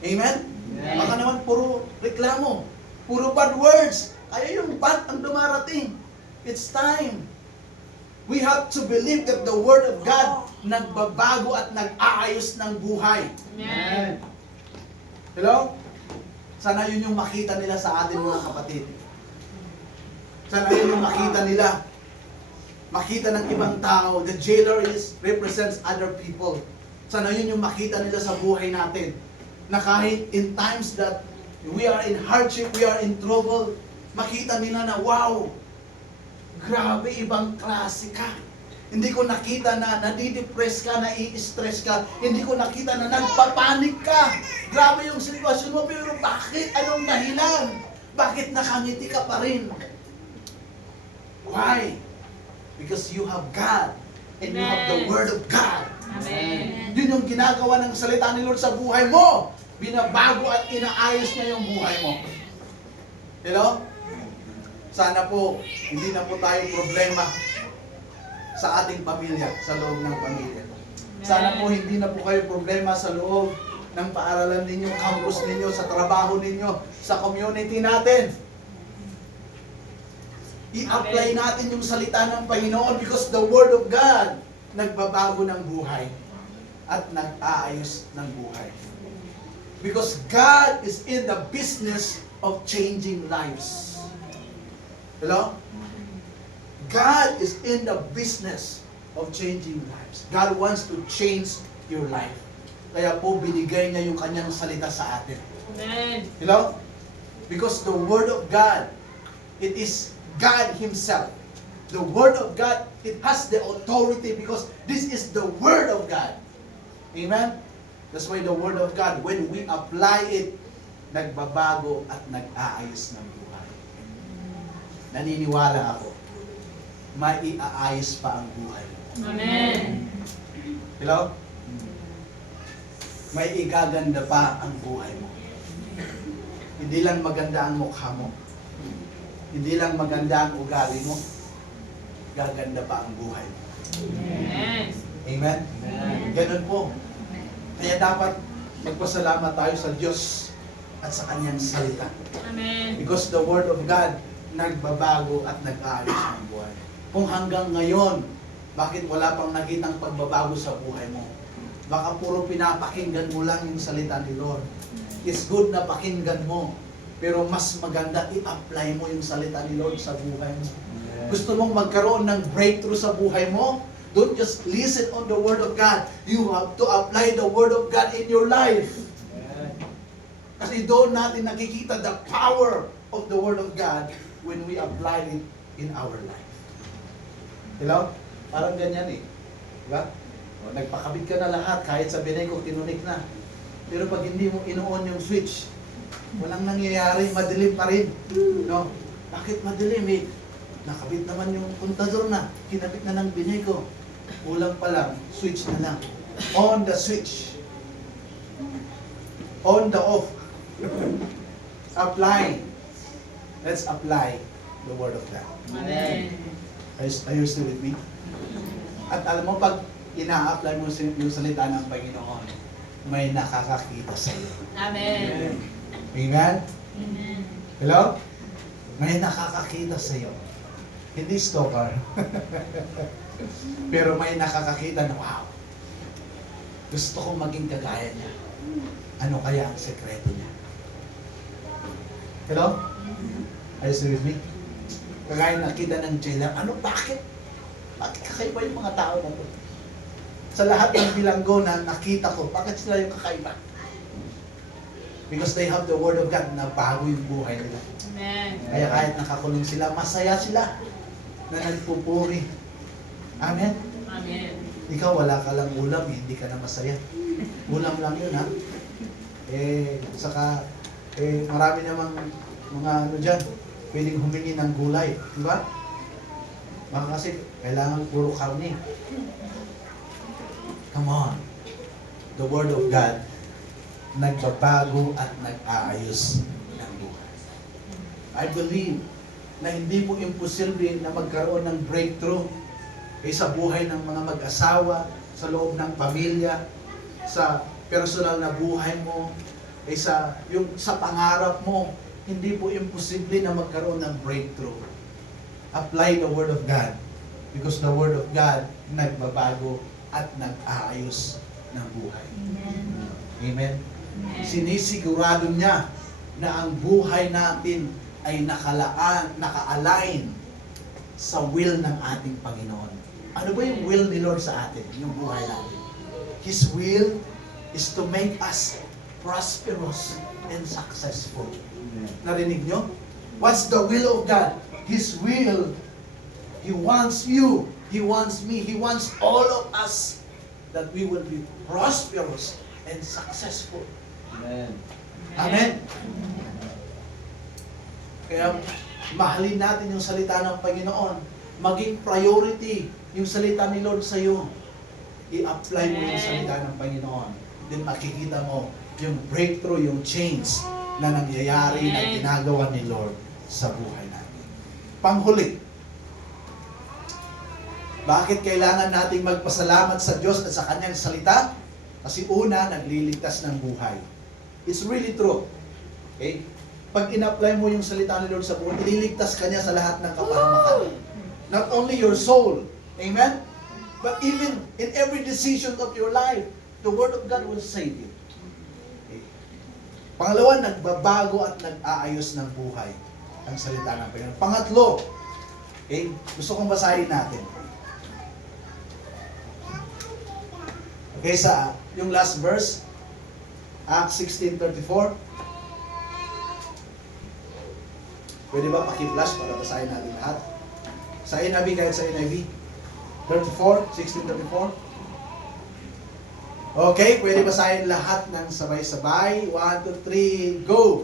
Amen? Amen. Baka naman puro reklamo. Puro bad words. Kaya yung bad ang dumarating. It's time. We have to believe that the Word of God nagbabago at nag-aayos ng buhay. Amen. Hello? Sana yun yung makita nila sa atin mga kapatid. Sana yun yung makita nila. Makita ng ibang tao. The jailer represents other people. Sana yun yung makita nila sa buhay natin. Na kahit in times that we are in hardship, we are in trouble, makita nila na, wow, grabe, ibang klase ka. Hindi ko nakita na nadidepress ka, nai-stress ka. Hindi ko nakita na nagpapanik ka. Grabe yung sitwasyon mo, pero bakit? Anong dahilan? Bakit nakangiti ka pa rin? Why? Because you have God and you have the Word of God. Amen. Yun yung ginagawa ng salita ni Lord sa buhay mo. Binabago at inaayos niya yung buhay mo. Hello? Sana po, hindi na po tayo problema sa ating pamilya, sa loob ng pamilya. Sana po, hindi na po kayo problema sa loob ng paaralan ninyo, campus ninyo, sa trabaho ninyo, sa community natin. I-apply natin yung salita ng Panginoon because the Word of God nagbabago ng buhay at nag-aayos ng buhay. Because God is in the business of changing lives. Hello? God is in the business of changing lives. God wants to change your life. Kaya po binigay niya yung kanyang salita sa atin. Amen. Hello? Because the Word of God, it is God Himself. The Word of God, it has the authority because this is the Word of God. Amen? That's why the Word of God, when we apply it, nagbabago at nag-aayos ng buhay. Naniniwala ako, maiaayos pa ang buhay mo. Amen. Hello? May igaganda pa ang buhay mo. Hindi lang maganda ang mukha mo. Hindi lang maganda ang ugali mo. Gaganda pa ang buhay mo. Amen. Amen? Ganun po. Kaya dapat magpasalamat tayo sa Diyos at sa Kanyang salita. Amen. Because the Word of God nagbabago at nag-aayos ng buhay. Kung hanggang ngayon, bakit wala pang nakitang pagbabago sa buhay mo? Baka puro pinapakinggan mo lang yung salita ni Lord. It's good na pakinggan mo, pero mas maganda i-apply mo yung salita ni Lord sa buhay mo. Gusto mong magkaroon ng breakthrough sa buhay mo? Don't just listen on the Word of God. You have to apply the Word of God in your life. Kasi doon natin nakikita the power of the Word of God when we apply it in our life. Hello? Parang ganyan eh. Diba? O, nagpakabit ka na lahat, kahit sa binay ko, tinunik na. Pero pag hindi mo ino-on yung switch, walang nangyayari, madilim pa rin. No? Bakit madilim eh? Nakabit naman yung kontador na, kinabit na ng binay ko. Kulang pa lang, switch na lang. On the switch. On the off. Apply. Let's apply the Word of God. Amen. Are you still with me? At alam mo, pag ina-apply mo yung salita ng Panginoon, may nakakakita sa iyo. Amen. Amen? Amen. Hello? May nakakakita sa iyo. Hindi stalker. Pero may nakakakita na, wow, gusto kong maging kagaya niya. Ano kaya ang sekreto niya? Hello? Are you still with me? Kagaya nakita ng jailer, ano, bakit? Bakit kakaiba yung mga tao na to? Sa lahat ng bilanggo na nakita ko, bakit sila yung kakaiba? Because they have the Word of God na bago yung buhay nila. Amen. Kaya kahit nakakulong sila, masaya sila na nagpupuri. Amen? Amen. Ikaw, wala ka lang ulam, hindi ka na masaya. Ulam lang yun, ha? Saka, marami namang mga ano dyan, pwedeng humingi ng gulay. Di ba? Baka kasi, kailangan puro karne. Come on. The Word of God, nagbabago at nag-aayos ng buhay. I believe na hindi po imposible na magkaroon ng breakthrough sa buhay ng mga mag-asawa, sa loob ng pamilya, sa personal na buhay mo, sa pangarap mo. Hindi po imposible na magkaroon ng breakthrough. Apply the Word of God because the Word of God nagbabago at nag-aayos ng buhay. Amen? Sinisigurado niya na ang buhay natin ay naka-align sa will ng ating Panginoon. Ano ba yung will ni Lord sa atin? Yung buhay natin. His will is to make us prosperous and successful. Narinig nyo? What's the will of God? His will, He wants you, He wants me, He wants all of us that we will be prosperous and successful. Amen. Amen. Kaya mahalin natin yung salita ng Panginoon. Maging priority yung salita ni Lord sa iyo. I-apply mo yung salita ng Panginoon. Then makikita mo yung breakthrough, yung change na nangyayari na ginagawa ni Lord sa buhay natin. Panghuli, bakit kailangan nating magpasalamat sa Diyos at sa Kanyang salita? Kasi una, nagliligtas ng buhay. It's really true. Okay? Pag in-apply mo yung salita ni Lord sa buhay, ililigtas ka niya sa lahat ng kapahamakan. Not only your soul, amen? But even in every decision of your life, the Word of God will save you. Okay? Pangalawa, nagbabago at nag-aayos ng buhay ang salita ng Panginoon. Pangatlo, okay, gusto kong basahin natin. Okay, sa yung last verse, Acts 16:34. Pwede ba paki-flash para basahin natin lahat? Sa NIV, kahit sa NIV. 16:34. Okay, pwede basahin lahat ng sabay-sabay. 1, 2, 3, go!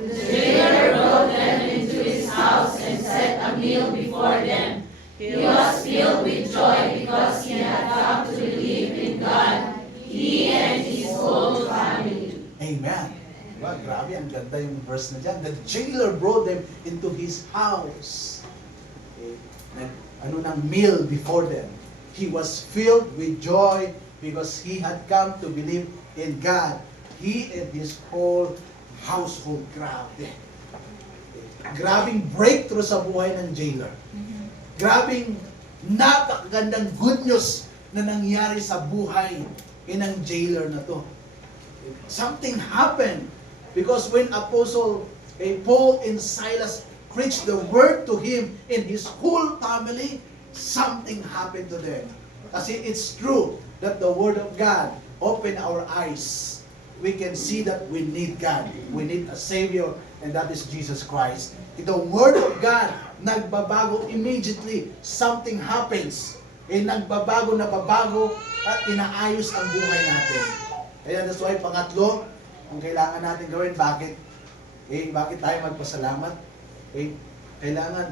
The jailer brought them into his house and set a meal before them. He was filled with joy because he had come to believe in God, he and his whole family. Amen. Diba? Grabe, ang ganda yung verse na dyan. The jailer brought them into his house. Okay. Ng meal before them. He was filled with joy because he had come to believe in God. He and his whole household. Grabe. Grabing breakthrough sa buhay ng jailer. Grabing napakagandang good news na nangyari sa buhay ng jailer na to. Something happened because when Apostle Paul and Silas preached the word to him and his whole family, something happened to them. Kasi it's true that the Word of God opened our eyes. We can see that we need God. We need a Savior, and that is Jesus Christ. The Word of God, nagbabago immediately. Something happens. Nagbabago na pabago at inaayos ang buhay natin. Kaya that's why, pangatlo, ang kailangan natin gawin, bakit tayo magpasalamat? Kailangan,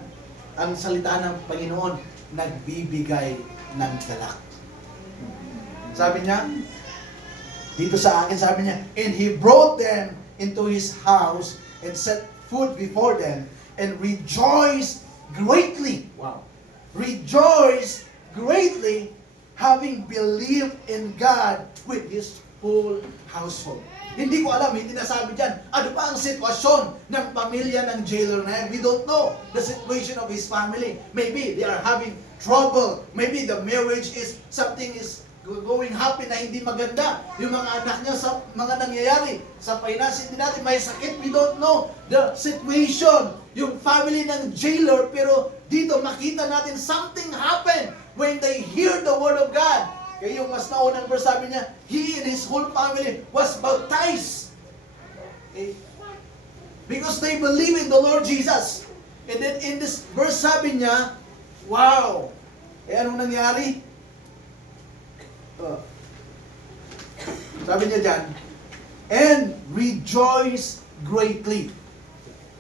ang salita ng Panginoon, nagbibigay ng galak. Sabi niya, dito sa akin, sabi niya, and he brought them into his house and set food before them and rejoiced greatly. Wow. Rejoiced greatly, having believed in God with his whole household. Hindi ko alam, hindi nasabi dyan. Ano pa ang sitwasyon ng pamilya ng jailer na yan? We don't know the situation of his family. Maybe they are having trouble. Maybe the marriage is, something is going happy na hindi maganda. Yung mga anak niya sa mga nangyayari. Sa finance, hindi natin may sakit. We don't know the situation. Yung family ng jailer, pero dito makita natin something happen when they hear the word of God. Kaya yung mas naunang verse sabi niya, he and his whole family was baptized. Okay? Because they believe in the Lord Jesus. And then in this verse sabi niya, wow! Eh anong nangyari? Sabi niya dyan, and rejoice greatly.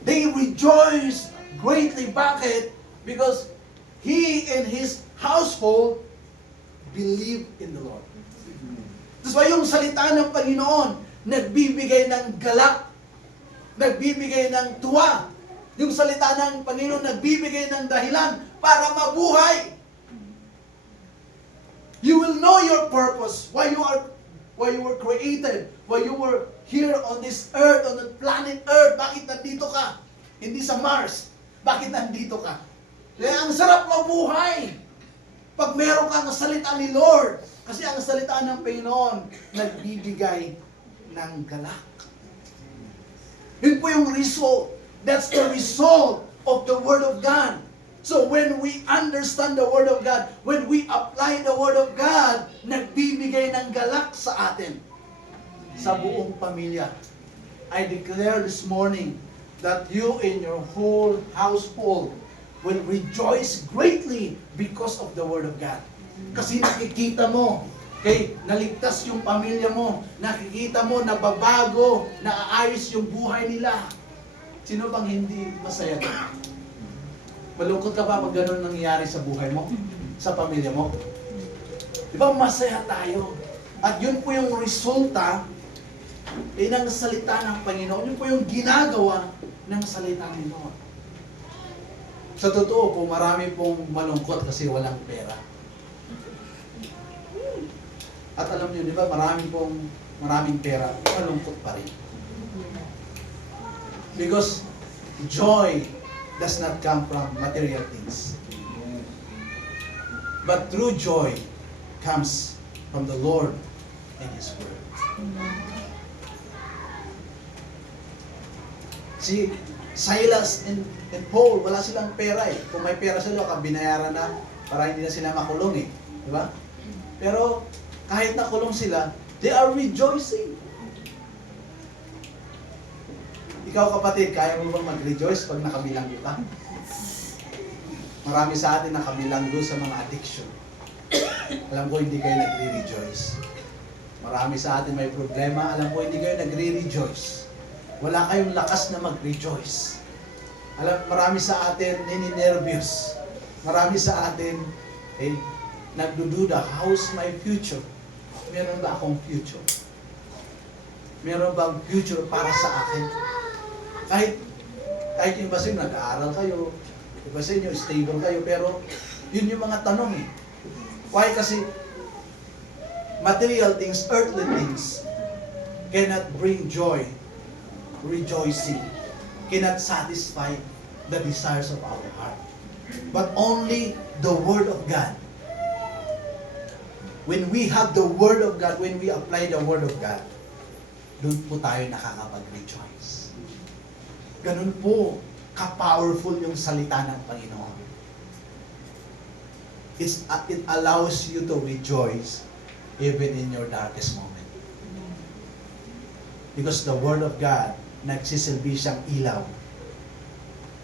They rejoice greatly. Bakit? Because he and his household believe in the Lord. That's why yung salita ng Panginoon, nagbibigay ng galak, nagbibigay ng tuwa. Yung salita ng Panginoon, nagbibigay ng dahilan para mabuhay. You will know your purpose, why you were created, why you were here on this earth, on the planet Earth. Bakit nandito ka? Hindi sa Mars. Bakit nandito ka? Kaya ang sarap mabuhay pag meron kang salita ni Lord. Kasi ang salita ng Panginoon, nagbibigay ng galak. Yun po yung result. That's the result of the Word of God. So when we understand the Word of God, when we apply the Word of God, nagbibigay ng galak sa atin. Sa buong pamilya. I declare this morning that you and your whole household will rejoice greatly because of the Word of God. Kasi nakikita mo, okay, naligtas yung pamilya mo, nakikita mo, nababago, naaayos yung buhay nila. Sino bang hindi masaya ka? Malungkot ka ba pag gano'n nangyayari sa buhay mo? Sa pamilya mo? Di ba masaya tayo? At yun po yung resulta ng salita ng Panginoon. Yun po yung ginagawa ng salita ng Panginoon. Sa totoo po, marami pong malungkot kasi walang pera. At alam niyo, di ba, maraming pera, malungkot pa rin. Because joy does not come from material things. But true joy comes from the Lord and His Word. Si Silas and Paul, wala silang pera eh. Kung may pera sila, binayaran na para hindi na sila makulong eh. Di ba? Pero kahit nakulong sila, they are rejoicing. Ikaw kapatid, kaya mo bang mag-rejoice pag nakabilanggo ka? Marami sa atin nakabilanggo sa mga addiction. Alam ko hindi kayo nagre-rejoice. Marami sa atin may problema, alam ko hindi kayo nagre-rejoice. Wala kayong lakas na mag-rejoice. Marami sa atin nini-nervous. Marami sa atin nagdududa, how's my future? Meron ba akong future? Meron bang future para sa akin? Kahit yung iba sa inyo, nag-aaral kayo, iba sa inyo, stable kayo, pero yun yung mga tanong eh. Why? Kasi material things, earthly things, cannot bring joy, rejoicing, cannot satisfy the desires of our heart. But only the Word of God. When we have the Word of God, when we apply the Word of God, doon po tayo nakakapag-rejoice. Ganun po ka-powerful yung salita ng Panginoon. It allows you to rejoice even in your darkest moment. Because the Word of God, nagsisilbi siyang ilaw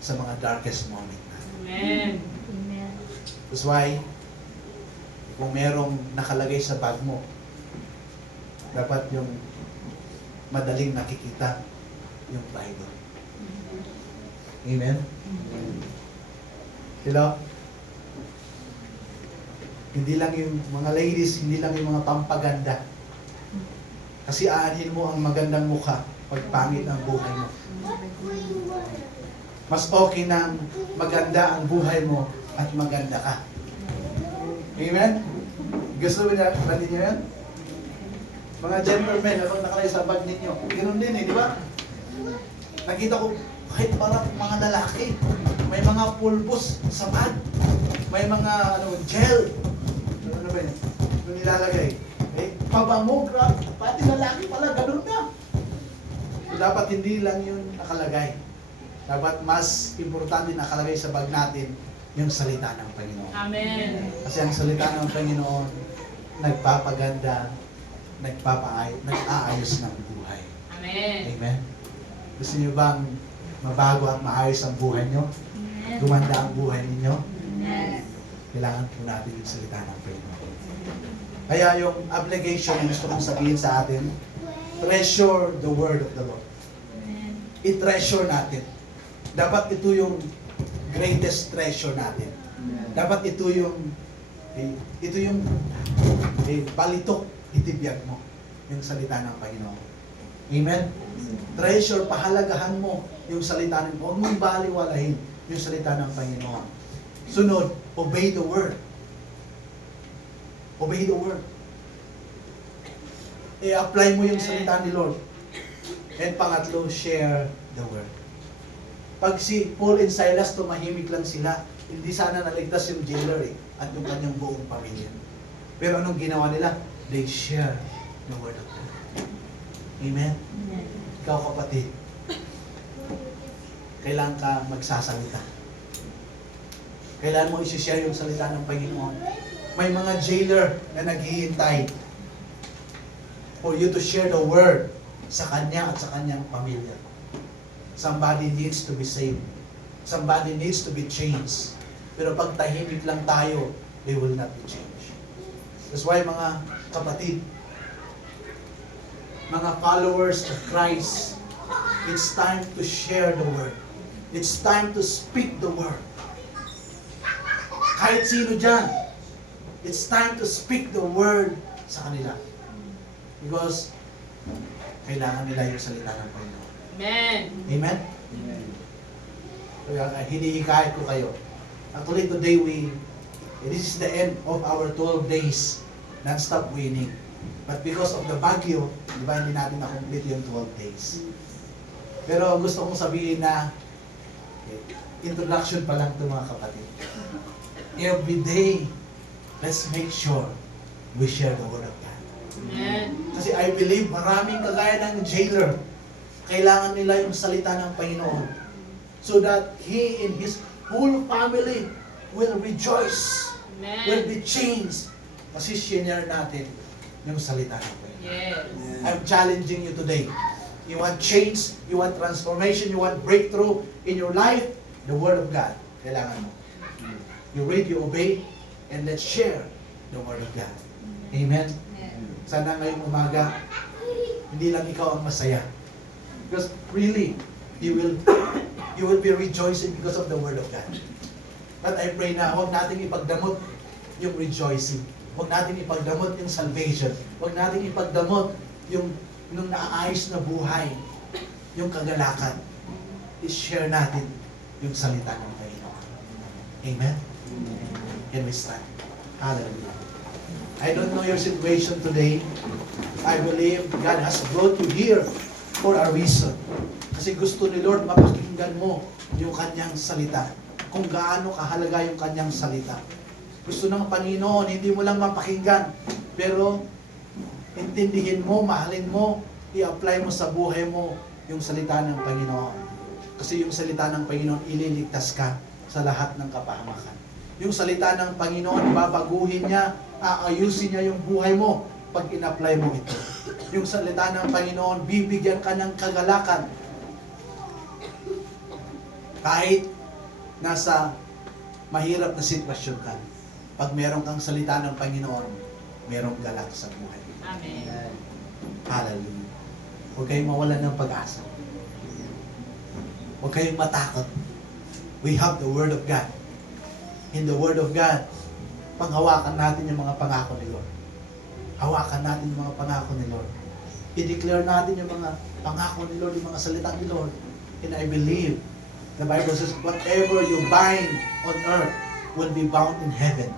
sa mga darkest moment. Amen. That's why, kung merong nakalagay sa bag mo, dapat yung madaling nakikita yung Bible. Amen? Hello? Hindi lang yung mga ladies, hindi lang yung mga pampaganda. Kasi aanhin mo ang magandang mukha pag pangit ang buhay mo. Mas okay nang maganda ang buhay mo at maganda ka. Amen? Gusto mo niya, natin niyo yan? Mga gentlemen, habang nakalay sa bag ninyo, ganoon din di ba? Nakita ko, kahit parang mga lalaki, may mga pulbos sa bag, may mga gel, ano ba yun? Yung nilalagay. Pabango, pati lalaki pala, ganun na. So, dapat hindi lang yun nakalagay. Dapat mas importante nakalagay sa bag natin yung salita ng Panginoon. Amen. Kasi ang salita ng Panginoon, nagpapaganda, nag-aayos ng buhay. Amen. Amen? Gusto niyo bang mabago at maayos ang buhay niyo? Gumanda ang buhay ninyo? Kailangan po natin yung salita ng Panginoon. Kaya yung application na gusto kong sabihin sa atin, treasure the word of the Lord. I-treasure natin. Dapat ito yung greatest treasure natin. Dapat ito yung palitok, itibiyag mo yung salita ng Panginoon. Amen? Treasure, pahalagahan mo yung salita ng Panginoon. Huwag mong baliwalahin yung salita ng Panginoon. Sunod, obey the word. Obey the word. I-apply mo yung salita ni Lord. And pangatlo, share the word. Pag si Paul and Silas, tumahimik lang sila, hindi sana naligtas yung jailer at yung kanyang buong pamilya. Pero anong ginawa nila? They share the word of God. Amen? Ikaw kapatid, kailangan ka magsasalita. Kailangan mo isi-share yung salita ng Panginoon. May mga jailer na naghihintay for you to share the word sa kanya at sa kanyang pamilya. Somebody needs to be saved. Somebody needs to be changed. Pero pag tahimik lang tayo, they will not be changed. That's why mga kapatid, mga followers of Christ, it's time to share the word. It's time to speak the word. Kahit sino dyan, it's time to speak the word sa kanila. Because kailangan nila yung salita ng Panginoon. Amen. Amen? Kaya hinihikayat ko kayo. Actually today this is the end of our 12 days non-stop winning. But because of the bagyo, di ba hindi natin na-complete yung 12 days. Pero gusto kong sabihin na introduction pa lang ito mga kapatid. Every day, let's make sure we share the word of God. Amen. Kasi I believe maraming kagaya ng jailer, kailangan nila yung salita ng Panginoon so that he and his whole family will rejoice, will Amen. be changed. Kasi share natin yung salita ng Panginoon. Yes. I'm challenging you today. You want change, you want transformation, you want breakthrough in your life, the Word of God, kailangan mo. You read, you obey, and let's share the Word of God. Amen? Sana ngayong umaga, hindi lang ikaw ang masaya. Because really, you will be rejoicing because of the Word of God. But I pray na huwag natin ipagdamot yung rejoicing. Huwag natin ipagdamot yung salvation. Huwag natin ipagdamot yung naayos na buhay, yung kagalakan. I-share natin yung salita ng Panginoon. Amen? Can we stand? Hallelujah. I don't know your situation today. I believe God has brought you here for a reason. Kasi gusto ni Lord mapakinggan mo yung kanyang salita. Kung gaano kahalaga yung kanyang salita. Gusto ng Panginoon, hindi mo lang mapakinggan, pero intindihin mo, mahalin mo, i-apply mo sa buhay mo yung salita ng Panginoon. Kasi yung salita ng Panginoon, ililigtas ka sa lahat ng kapahamakan. Yung salita ng Panginoon, babaguhin niya, aayusin niya yung buhay mo pag in-apply mo ito. Yung salita ng Panginoon, bibigyan ka ng kagalakan. Kahit nasa mahirap na sitwasyon ka, pag meron kang salita ng Panginoon, merong galak sa buhay. Amen. Hallelujah. Huwag kayong mawalan ng pag-asa. Huwag kayong matakot. We have the Word of God. In the Word of God, panghawakan natin yung mga pangako ni Lord. Hawakan natin yung mga pangako ni Lord. I-declare natin yung mga pangako ni Lord, yung mga salita ni Lord. And I believe, the Bible says, whatever you bind on earth will be bound in heaven.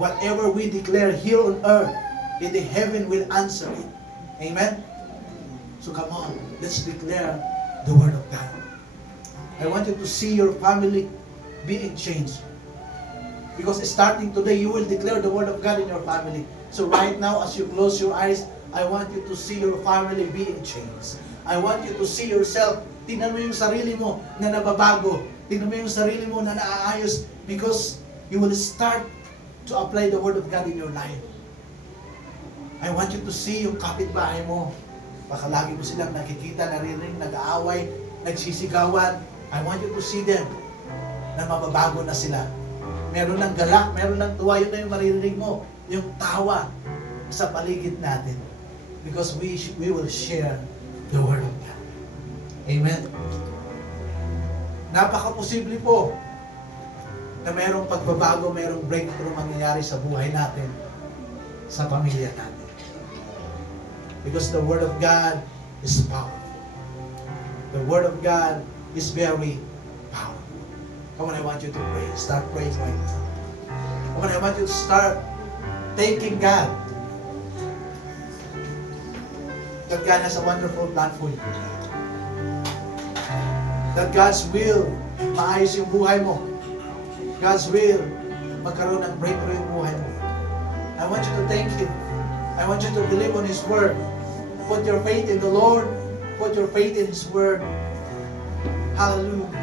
Whatever we declare here on earth, in the heaven will answer it. Amen? So come on, let's declare the Word of God. I want you to see your family being changed. Because starting today, you will declare the Word of God in your family. So right now, as you close your eyes, I want you to see your family being changed. I want you to see yourself. Tingnan mo yung sarili mo na nababago. Tingnan mo yung sarili mo na naaayos because you will start to apply the Word of God in your life. I want you to see yung kapitbahay mo. Baka lagi mo silang nakikita, naririnig, nag-aaway, nagsisigawan. I want you to see them na mababago na sila. Meron ng galak, meron ng tuwa, yun na yung maririnig mo. Yung tawa sa paligid natin. Because we will share the Word of God. Amen. Napaka-posible po na mayroong pagbabago, mayroong breakthrough mangyayari sa buhay natin, sa pamilya natin. Because the Word of God is powerful. The Word of God is very powerful. Come on, I want you to pray. Start praying right now. Come on, I want you to start thanking God that God has a wonderful plan for you. That God's will, maayos yung buhay mo. God's will, magkaroon ng breakthrough yung buhay mo. I want you to thank Him. I want you to believe on His Word. Put your faith in the Lord. Put your faith in His Word. Hallelujah.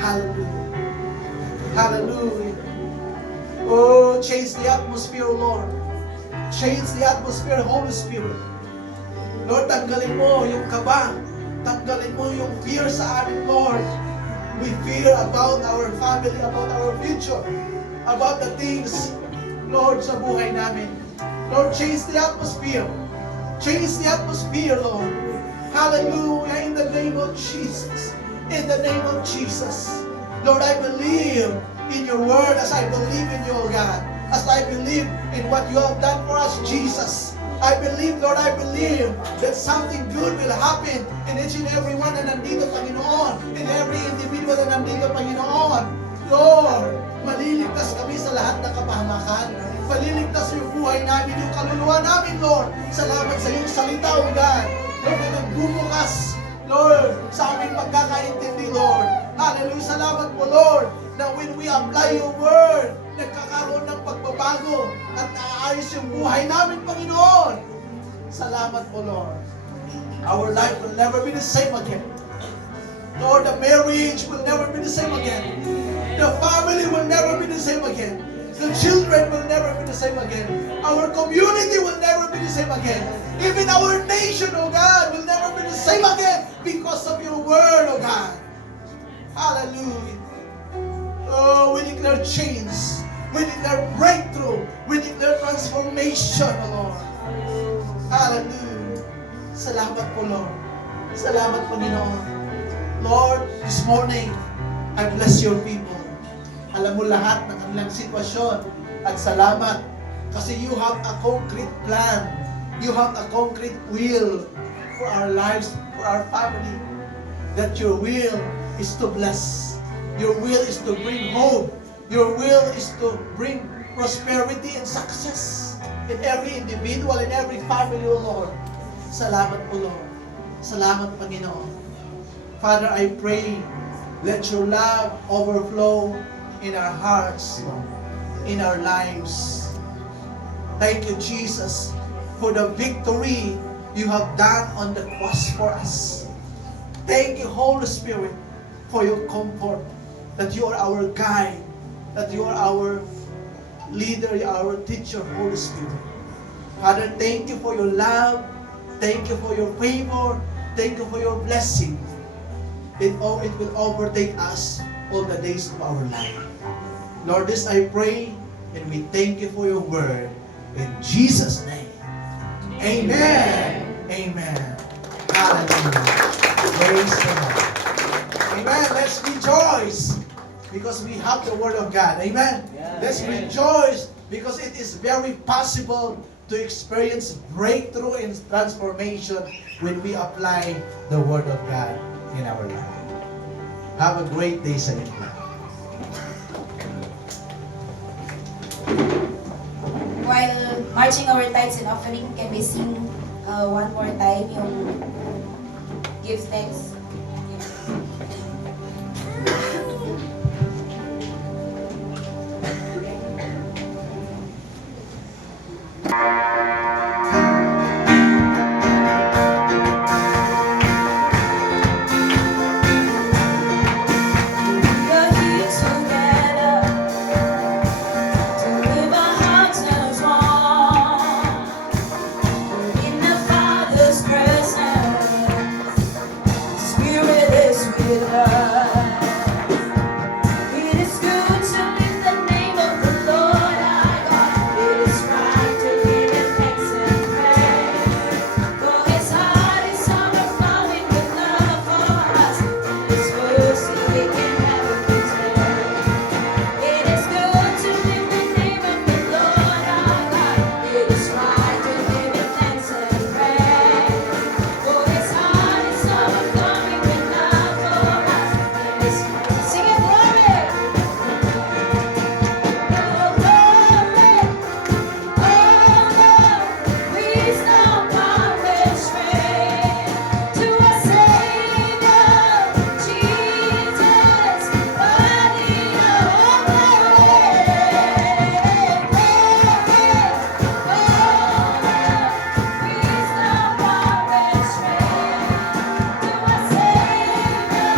Hallelujah. Hallelujah. Oh, change the atmosphere, Lord. Change the atmosphere, Holy Spirit. Lord, tanggalin mo yung kaba. Tanggalin mo yung fear sa amin, Lord. We fear about our family, about our future, about the things, Lord, sa buhay namin. Lord, change the atmosphere. Change the atmosphere, Lord. Hallelujah, in the name of Jesus. In the name of Jesus. Lord, I believe in your word as I believe in you, oh God. As I believe in what you have done for us, Jesus. I believe, Lord, I believe that something good will happen in each and every one na nandito, Panginoon. In every individual na nandito, Panginoon. Lord, maliligtas kami sa lahat ng kapahamakan. Maliligtas yung buhay namin, yung kaluluwa namin, Lord. Salamat sa iyong salita, O God. Lord, na nagbubukas, Lord, sa aming pagkakaintindi, Lord. Hallelujah, salamat po, Lord, na when we apply your word, nagkakaroon ng pagbabago at naaayos yung buhay namin, Panginoon. Salamat po, Lord. Our life will never be the same again. Lord, the marriage will never be the same again. The family will never be the same again. The children will never be the same again. Our community will never be the same again. Even our nation, oh God, will never be the same again because of your word, oh God. Hallelujah. Oh, we declare change. We declare breakthrough. We declare transformation, oh Lord. Hallelujah. Salamat po, Lord. Salamat, Panginoon. Lord, this morning, I bless your people. Alam mo lahat ng kanilang sitwasyon. At salamat kasi you have a concrete plan. You have a concrete will for our lives, for our family. That your will is to bless. Your will is to bring hope. Your will is to bring prosperity and success in every individual, in every family, O Lord. Salamat po, Lord. Salamat, Panginoon. Father, I pray, let your love overflow in our hearts, Lord, in our lives. Thank you, Jesus, for the victory you have done on the cross for us. Thank you, Holy Spirit, for your comfort, that you are our guide, that you are our leader, our teacher, Holy Spirit. Father, thank you for your love. Thank you for your favor. Thank you for your blessing. It will overtake us all the days of our life. Lord, this I pray, and we thank you for your word. In Jesus' name. Amen. Amen. Hallelujah. Praise the Lord. Amen. Let's rejoice because we have the word of God. Amen. Let's rejoice because it is very possible to experience breakthrough and transformation when we apply the word of God in our life. Have a great day sa inyo. While marching our tithes and offering, can we sing one more time yung give thanks. We're here together to live our hearts as one. In the Father's presence, Spirit is with us. It is good to lift the name of the Lord our God. It is right to give Him thanks and praise. For His heart is overflowing with love for us. His mercy we can never return. It is good to lift the name of the Lord our God. It is right to give Him thanks and praise. For His heart is overflowing with love for us. It is sing it, glory. Oh, glory. Wisdom, power, and strength to our Savior, Jesus, body of wisdom, power, and strength to our Savior,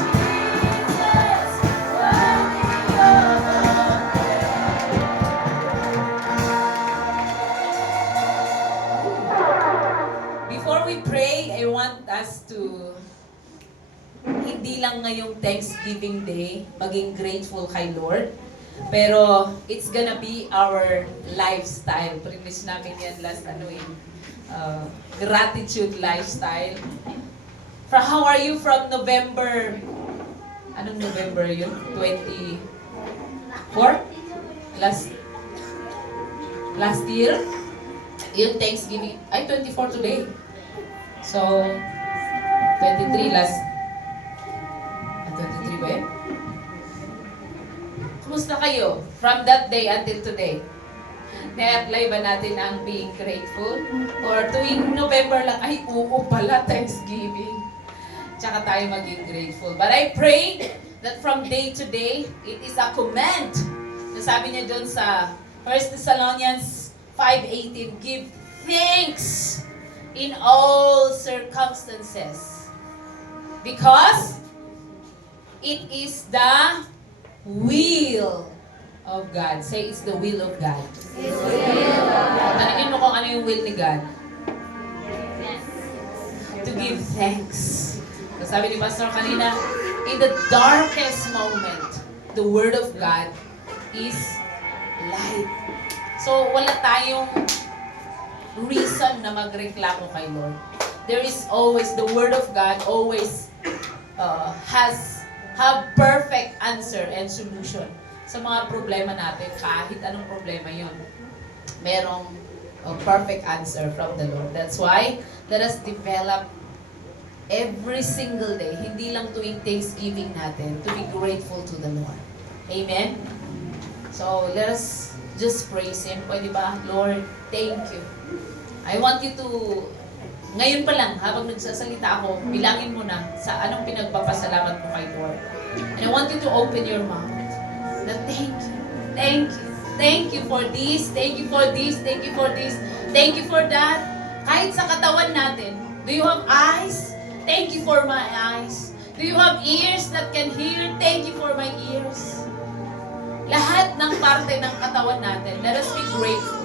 Jesus, Before we pray, I want us to hindi lang ngayong Thanksgiving Day maging grateful kay Lord, pero it's gonna be our lifestyle. Premise namin yan last gratitude lifestyle. How are you from November? Anong November yun? 24? Last year? Yung Thanksgiving, ay 24 today. So, 23 last, 23 ba yun? Kumusta kayo? From that day until today? Na-apply ba natin ang being grateful? Or tuwing November lang, ay oo pala, Thanksgiving. Tsaka tayo maging grateful. But I pray that from day to day, it is a command. Nasabi niya doon sa 1 Thessalonians 5:18, give thanks in all circumstances because it is the will of God. Say, it's the will of God. It's the will of God. Tanungin mo kung ano yung will ni God. To give thanks. So, sabi ni Pastor kanina, in the darkest moment, the Word of God is light. So, wala tayong reason na magreklamo kay Lord. There is always, the Word of God always have perfect answer and solution sa mga problema natin, kahit anong problema yon. Merong perfect answer from the Lord. That's why, let us develop every single day, hindi lang tuwing Thanksgiving natin, to be grateful to the Lord. Amen? So, let us just praise Him. Pwede ba? Lord, thank you. I want you to, ngayon pa lang, habang nagsasalita ako, bilangin mo na sa anong pinagpapasalamat mo kay Lord. And I want you to open your mouth. Na thank you, thank you, thank you for this, thank you for this, thank you for this, thank you for that. Kahit sa katawan natin, do you have eyes? Thank you for my eyes. Do you have ears that can hear? Thank you for my ears. Lahat ng parte ng katawan natin, let us be grateful.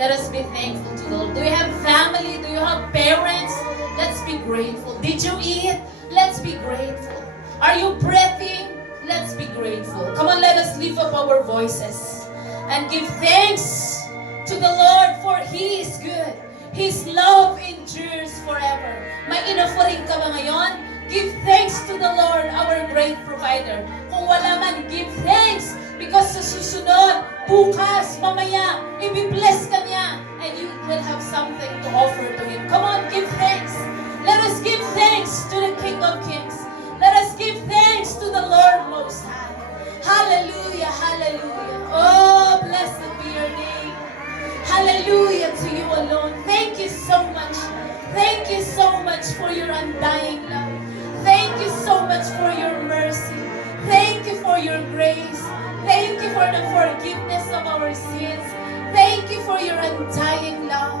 Let us be thankful to the Lord. Do you have family? Do you have parents? Let's be grateful. Did you eat? Let's be grateful. Are you breathing? Let's be grateful. Come on, let us lift up our voices and give thanks to the Lord, for He is good. His love endures forever. May inoffering ka ba ngayon? Give thanks to the Lord, our great provider. Kung wala man, give thanks. Because sa susunod, bukas, mamaya, i-bless ka niya. And you will have something to offer to Him. Come on, give thanks. Let us give thanks to the King of Kings. Let us give thanks to the Lord Most High. Hallelujah, hallelujah. Oh, blessed be your name. Hallelujah to you alone. Thank you so much. Thank you so much for your undying love. Thank you so much for your mercy. Thank you for your grace. Thank you for the forgiveness of our sins. Thank you for your undying love.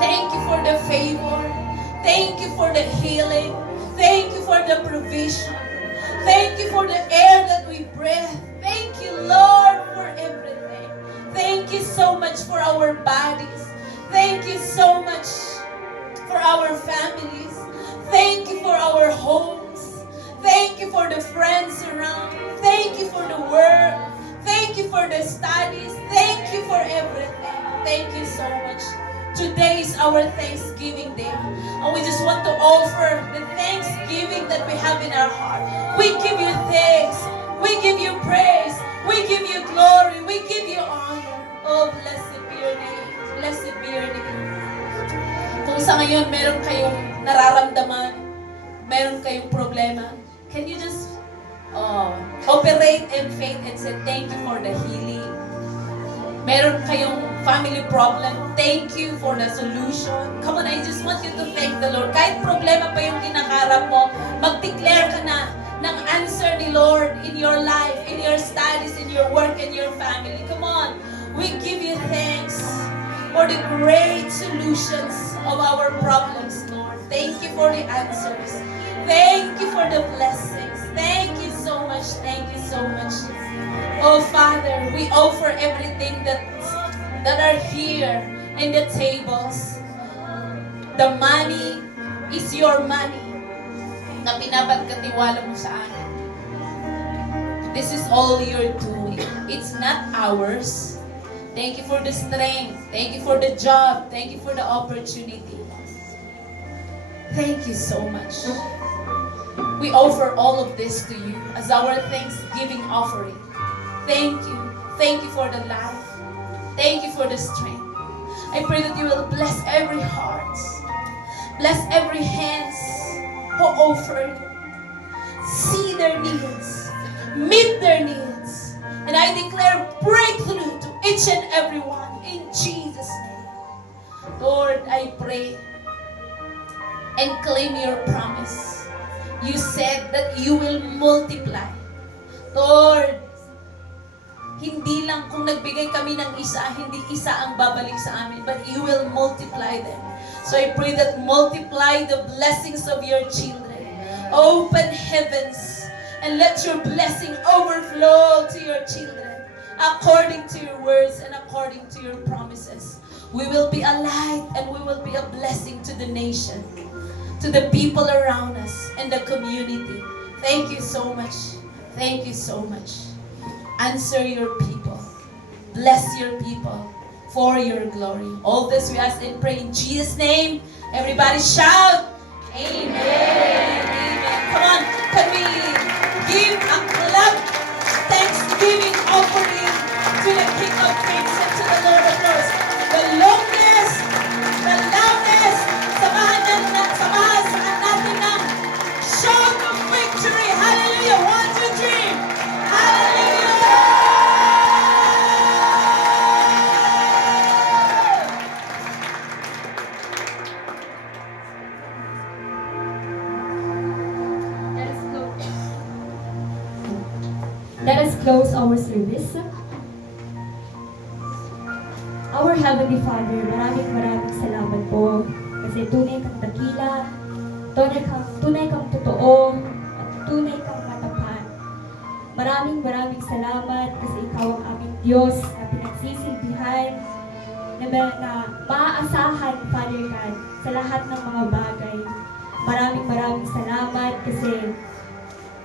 Thank you for the favor. Thank you for the healing. Thank you for the provision. Thank you for the air that we breathe. Thank you, Lord, for everything. Thank you so much for our bodies. Thank you so much for our families. Thank you for our homes. Thank you for the friends around. Thank you for the work. Thank you for the studies. Thank you for everything. Thank you so much. Today is our Thanksgiving Day. And we just want to offer the thanksgiving that we have in our heart. We give you thanks. We give you praise. We give you glory. We give you honor. Oh, blessed be your name. Blessed be your name. Kung sa ngayon meron kayong nararamdaman, meron kayong problema, can you just operate in faith and say, thank you for the healing. Meron kayong family problem, thank you for the solution. Come on, I just want you to thank the Lord. Kahit problema pa yung kinakarap mo, mag-declare ka na ng answer ni Lord in your life, in your studies, in your work, in your family. Come on, we give you thanks for the great solutions of our problems, Lord. Thank you for the answers. Thank you for the blessings. Thank you so much. Thank you so much. Oh, Father, we offer everything that are here in the tables. The money is your money na pinapagkatiwala mo sa amin. This is all you're doing. It's not ours. Thank you for the strength. Thank you for the job. Thank you for the opportunity. Thank you so much. We offer all of this to you as our Thanksgiving offering. Thank you. Thank you for the life. Thank you for the strength. I pray that you will bless every heart. Bless every hands who offered. See their needs. Meet their needs. And I declare breakthrough to each and every one in Jesus' name. Lord, I pray and claim your promise. You said that you will multiply. Lord, hindi lang kung nagbigay kami ng isa, hindi isa ang babalik sa amin, but you will multiply them. So I pray that multiply the blessings of your children. Open heavens and let your blessing overflow to your children according to your words and according to your promises. We will be a light and we will be a blessing to the nation, to the people around us and the community. Thank you so much. Thank you so much. Answer your people. Bless your people for your glory. All this we ask and pray in Jesus' name. Everybody shout, Amen. Amen. Come on, can we give a clap thanksgiving offering to the King of Kings and to the Lord of Lords. The longest, the loudest, samahan natin ng shout of victory. Hallelujah. 1, 2, 3. Hallelujah. Let us close our service. Our Heavenly Father, maraming salamat po kasi tunay kang dakila, tunay kang totoo, at tunay kang matapat. Maraming salamat kasi ikaw ang aming Diyos na pinagsisilbihan, na maaasahan, Father God, sa lahat ng mga bagay. Maraming salamat kasi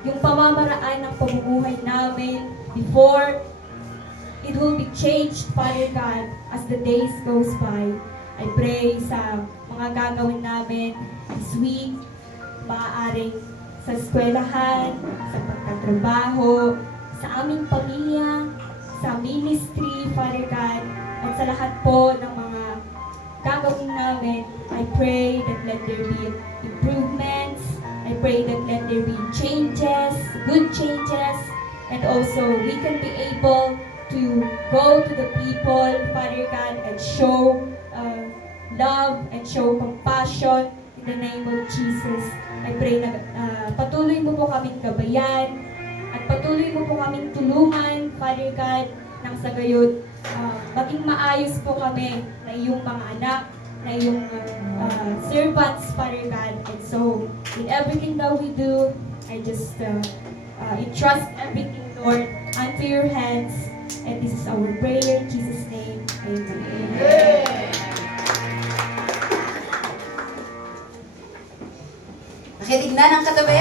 yung pamamaraan ng pamumuhay namin before it will be changed, Father God, as the days goes by. I pray sa mga gagawin namin this week, maaaring sa eskwelahan, sa pagtatrabaho, sa aming pamilya, sa ministry, Father God, at sa lahat po ng mga gagawin namin, I pray that let there be improvements. I pray that let there be changes, good changes, and also we can be able to go to the people, Father God, and show love and show compassion in the name of Jesus. I pray na patuloy mo po kaming gabayan at patuloy mo po kaming tulungan, Father God, nang sa gayon maging maayos po kami na iyong mga anak, na iyong servants, Father God. And so, in everything that we do, I just entrust everything, Lord, unto your hands. And this is our prayer in Jesus' name. Amen. Nakinig na ng katabi.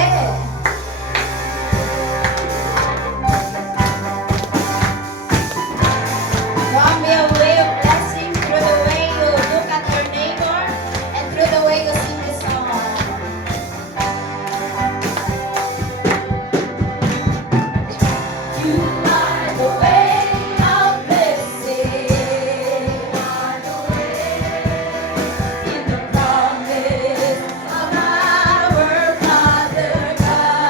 One way of blessing through the way you look at your neighbor and through the way you sing the song. You are the way of blessing. You are the way in the promise of our Father God.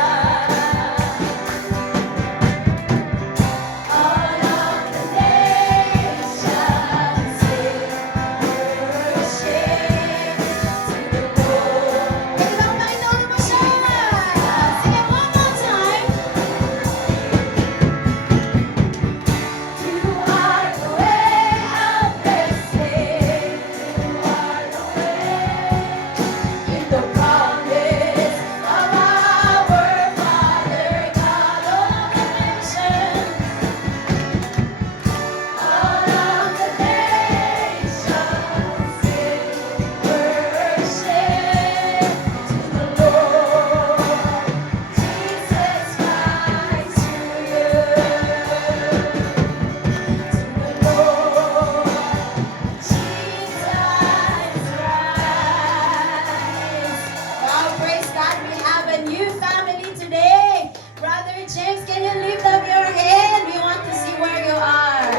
All of the nations sing worship to the Lord. Pwede bang pakinoon mo siya? Sing it one more time. You are the way of blessing. You are the way in the promise of our Father God of the nations. All of the nations sing worship to the Lord. Jesus Christ to you. To the Lord Jesus Christ. Wow, praise God, we have a new family today. Brother James, can you lift up your hand? We want to see where you are.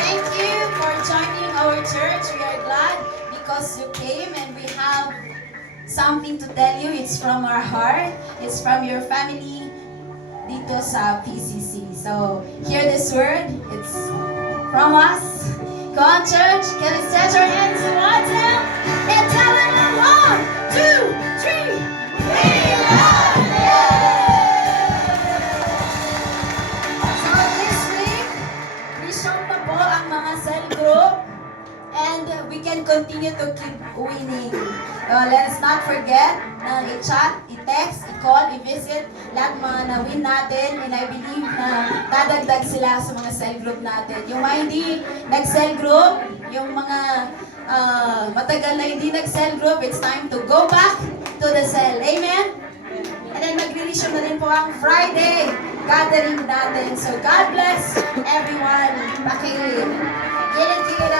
Thank you for joining our church. We are glad because you came and we have something to tell you. It's from our heart. It's from your family dito sa PCC. So, hear this word. It's from us. Come on, church. Can you stretch your hands towards Him and tell Him 1, 2, 3. We love you! So, this week, resume na po ang mga cell group and we can continue to keep winning. Let us not forget na i-chat, i-text, i-call, i-visit lahat mga na-win natin, and I believe na dadagdag sila sa mga cell group natin. Yung mga hindi nag-cell group, yung mga matagal na hindi nag-cell group, it's time to go back to the cell. Amen? And then mag-release na rin po ang Friday gathering natin. So God bless everyone. Paki-gilid-gilid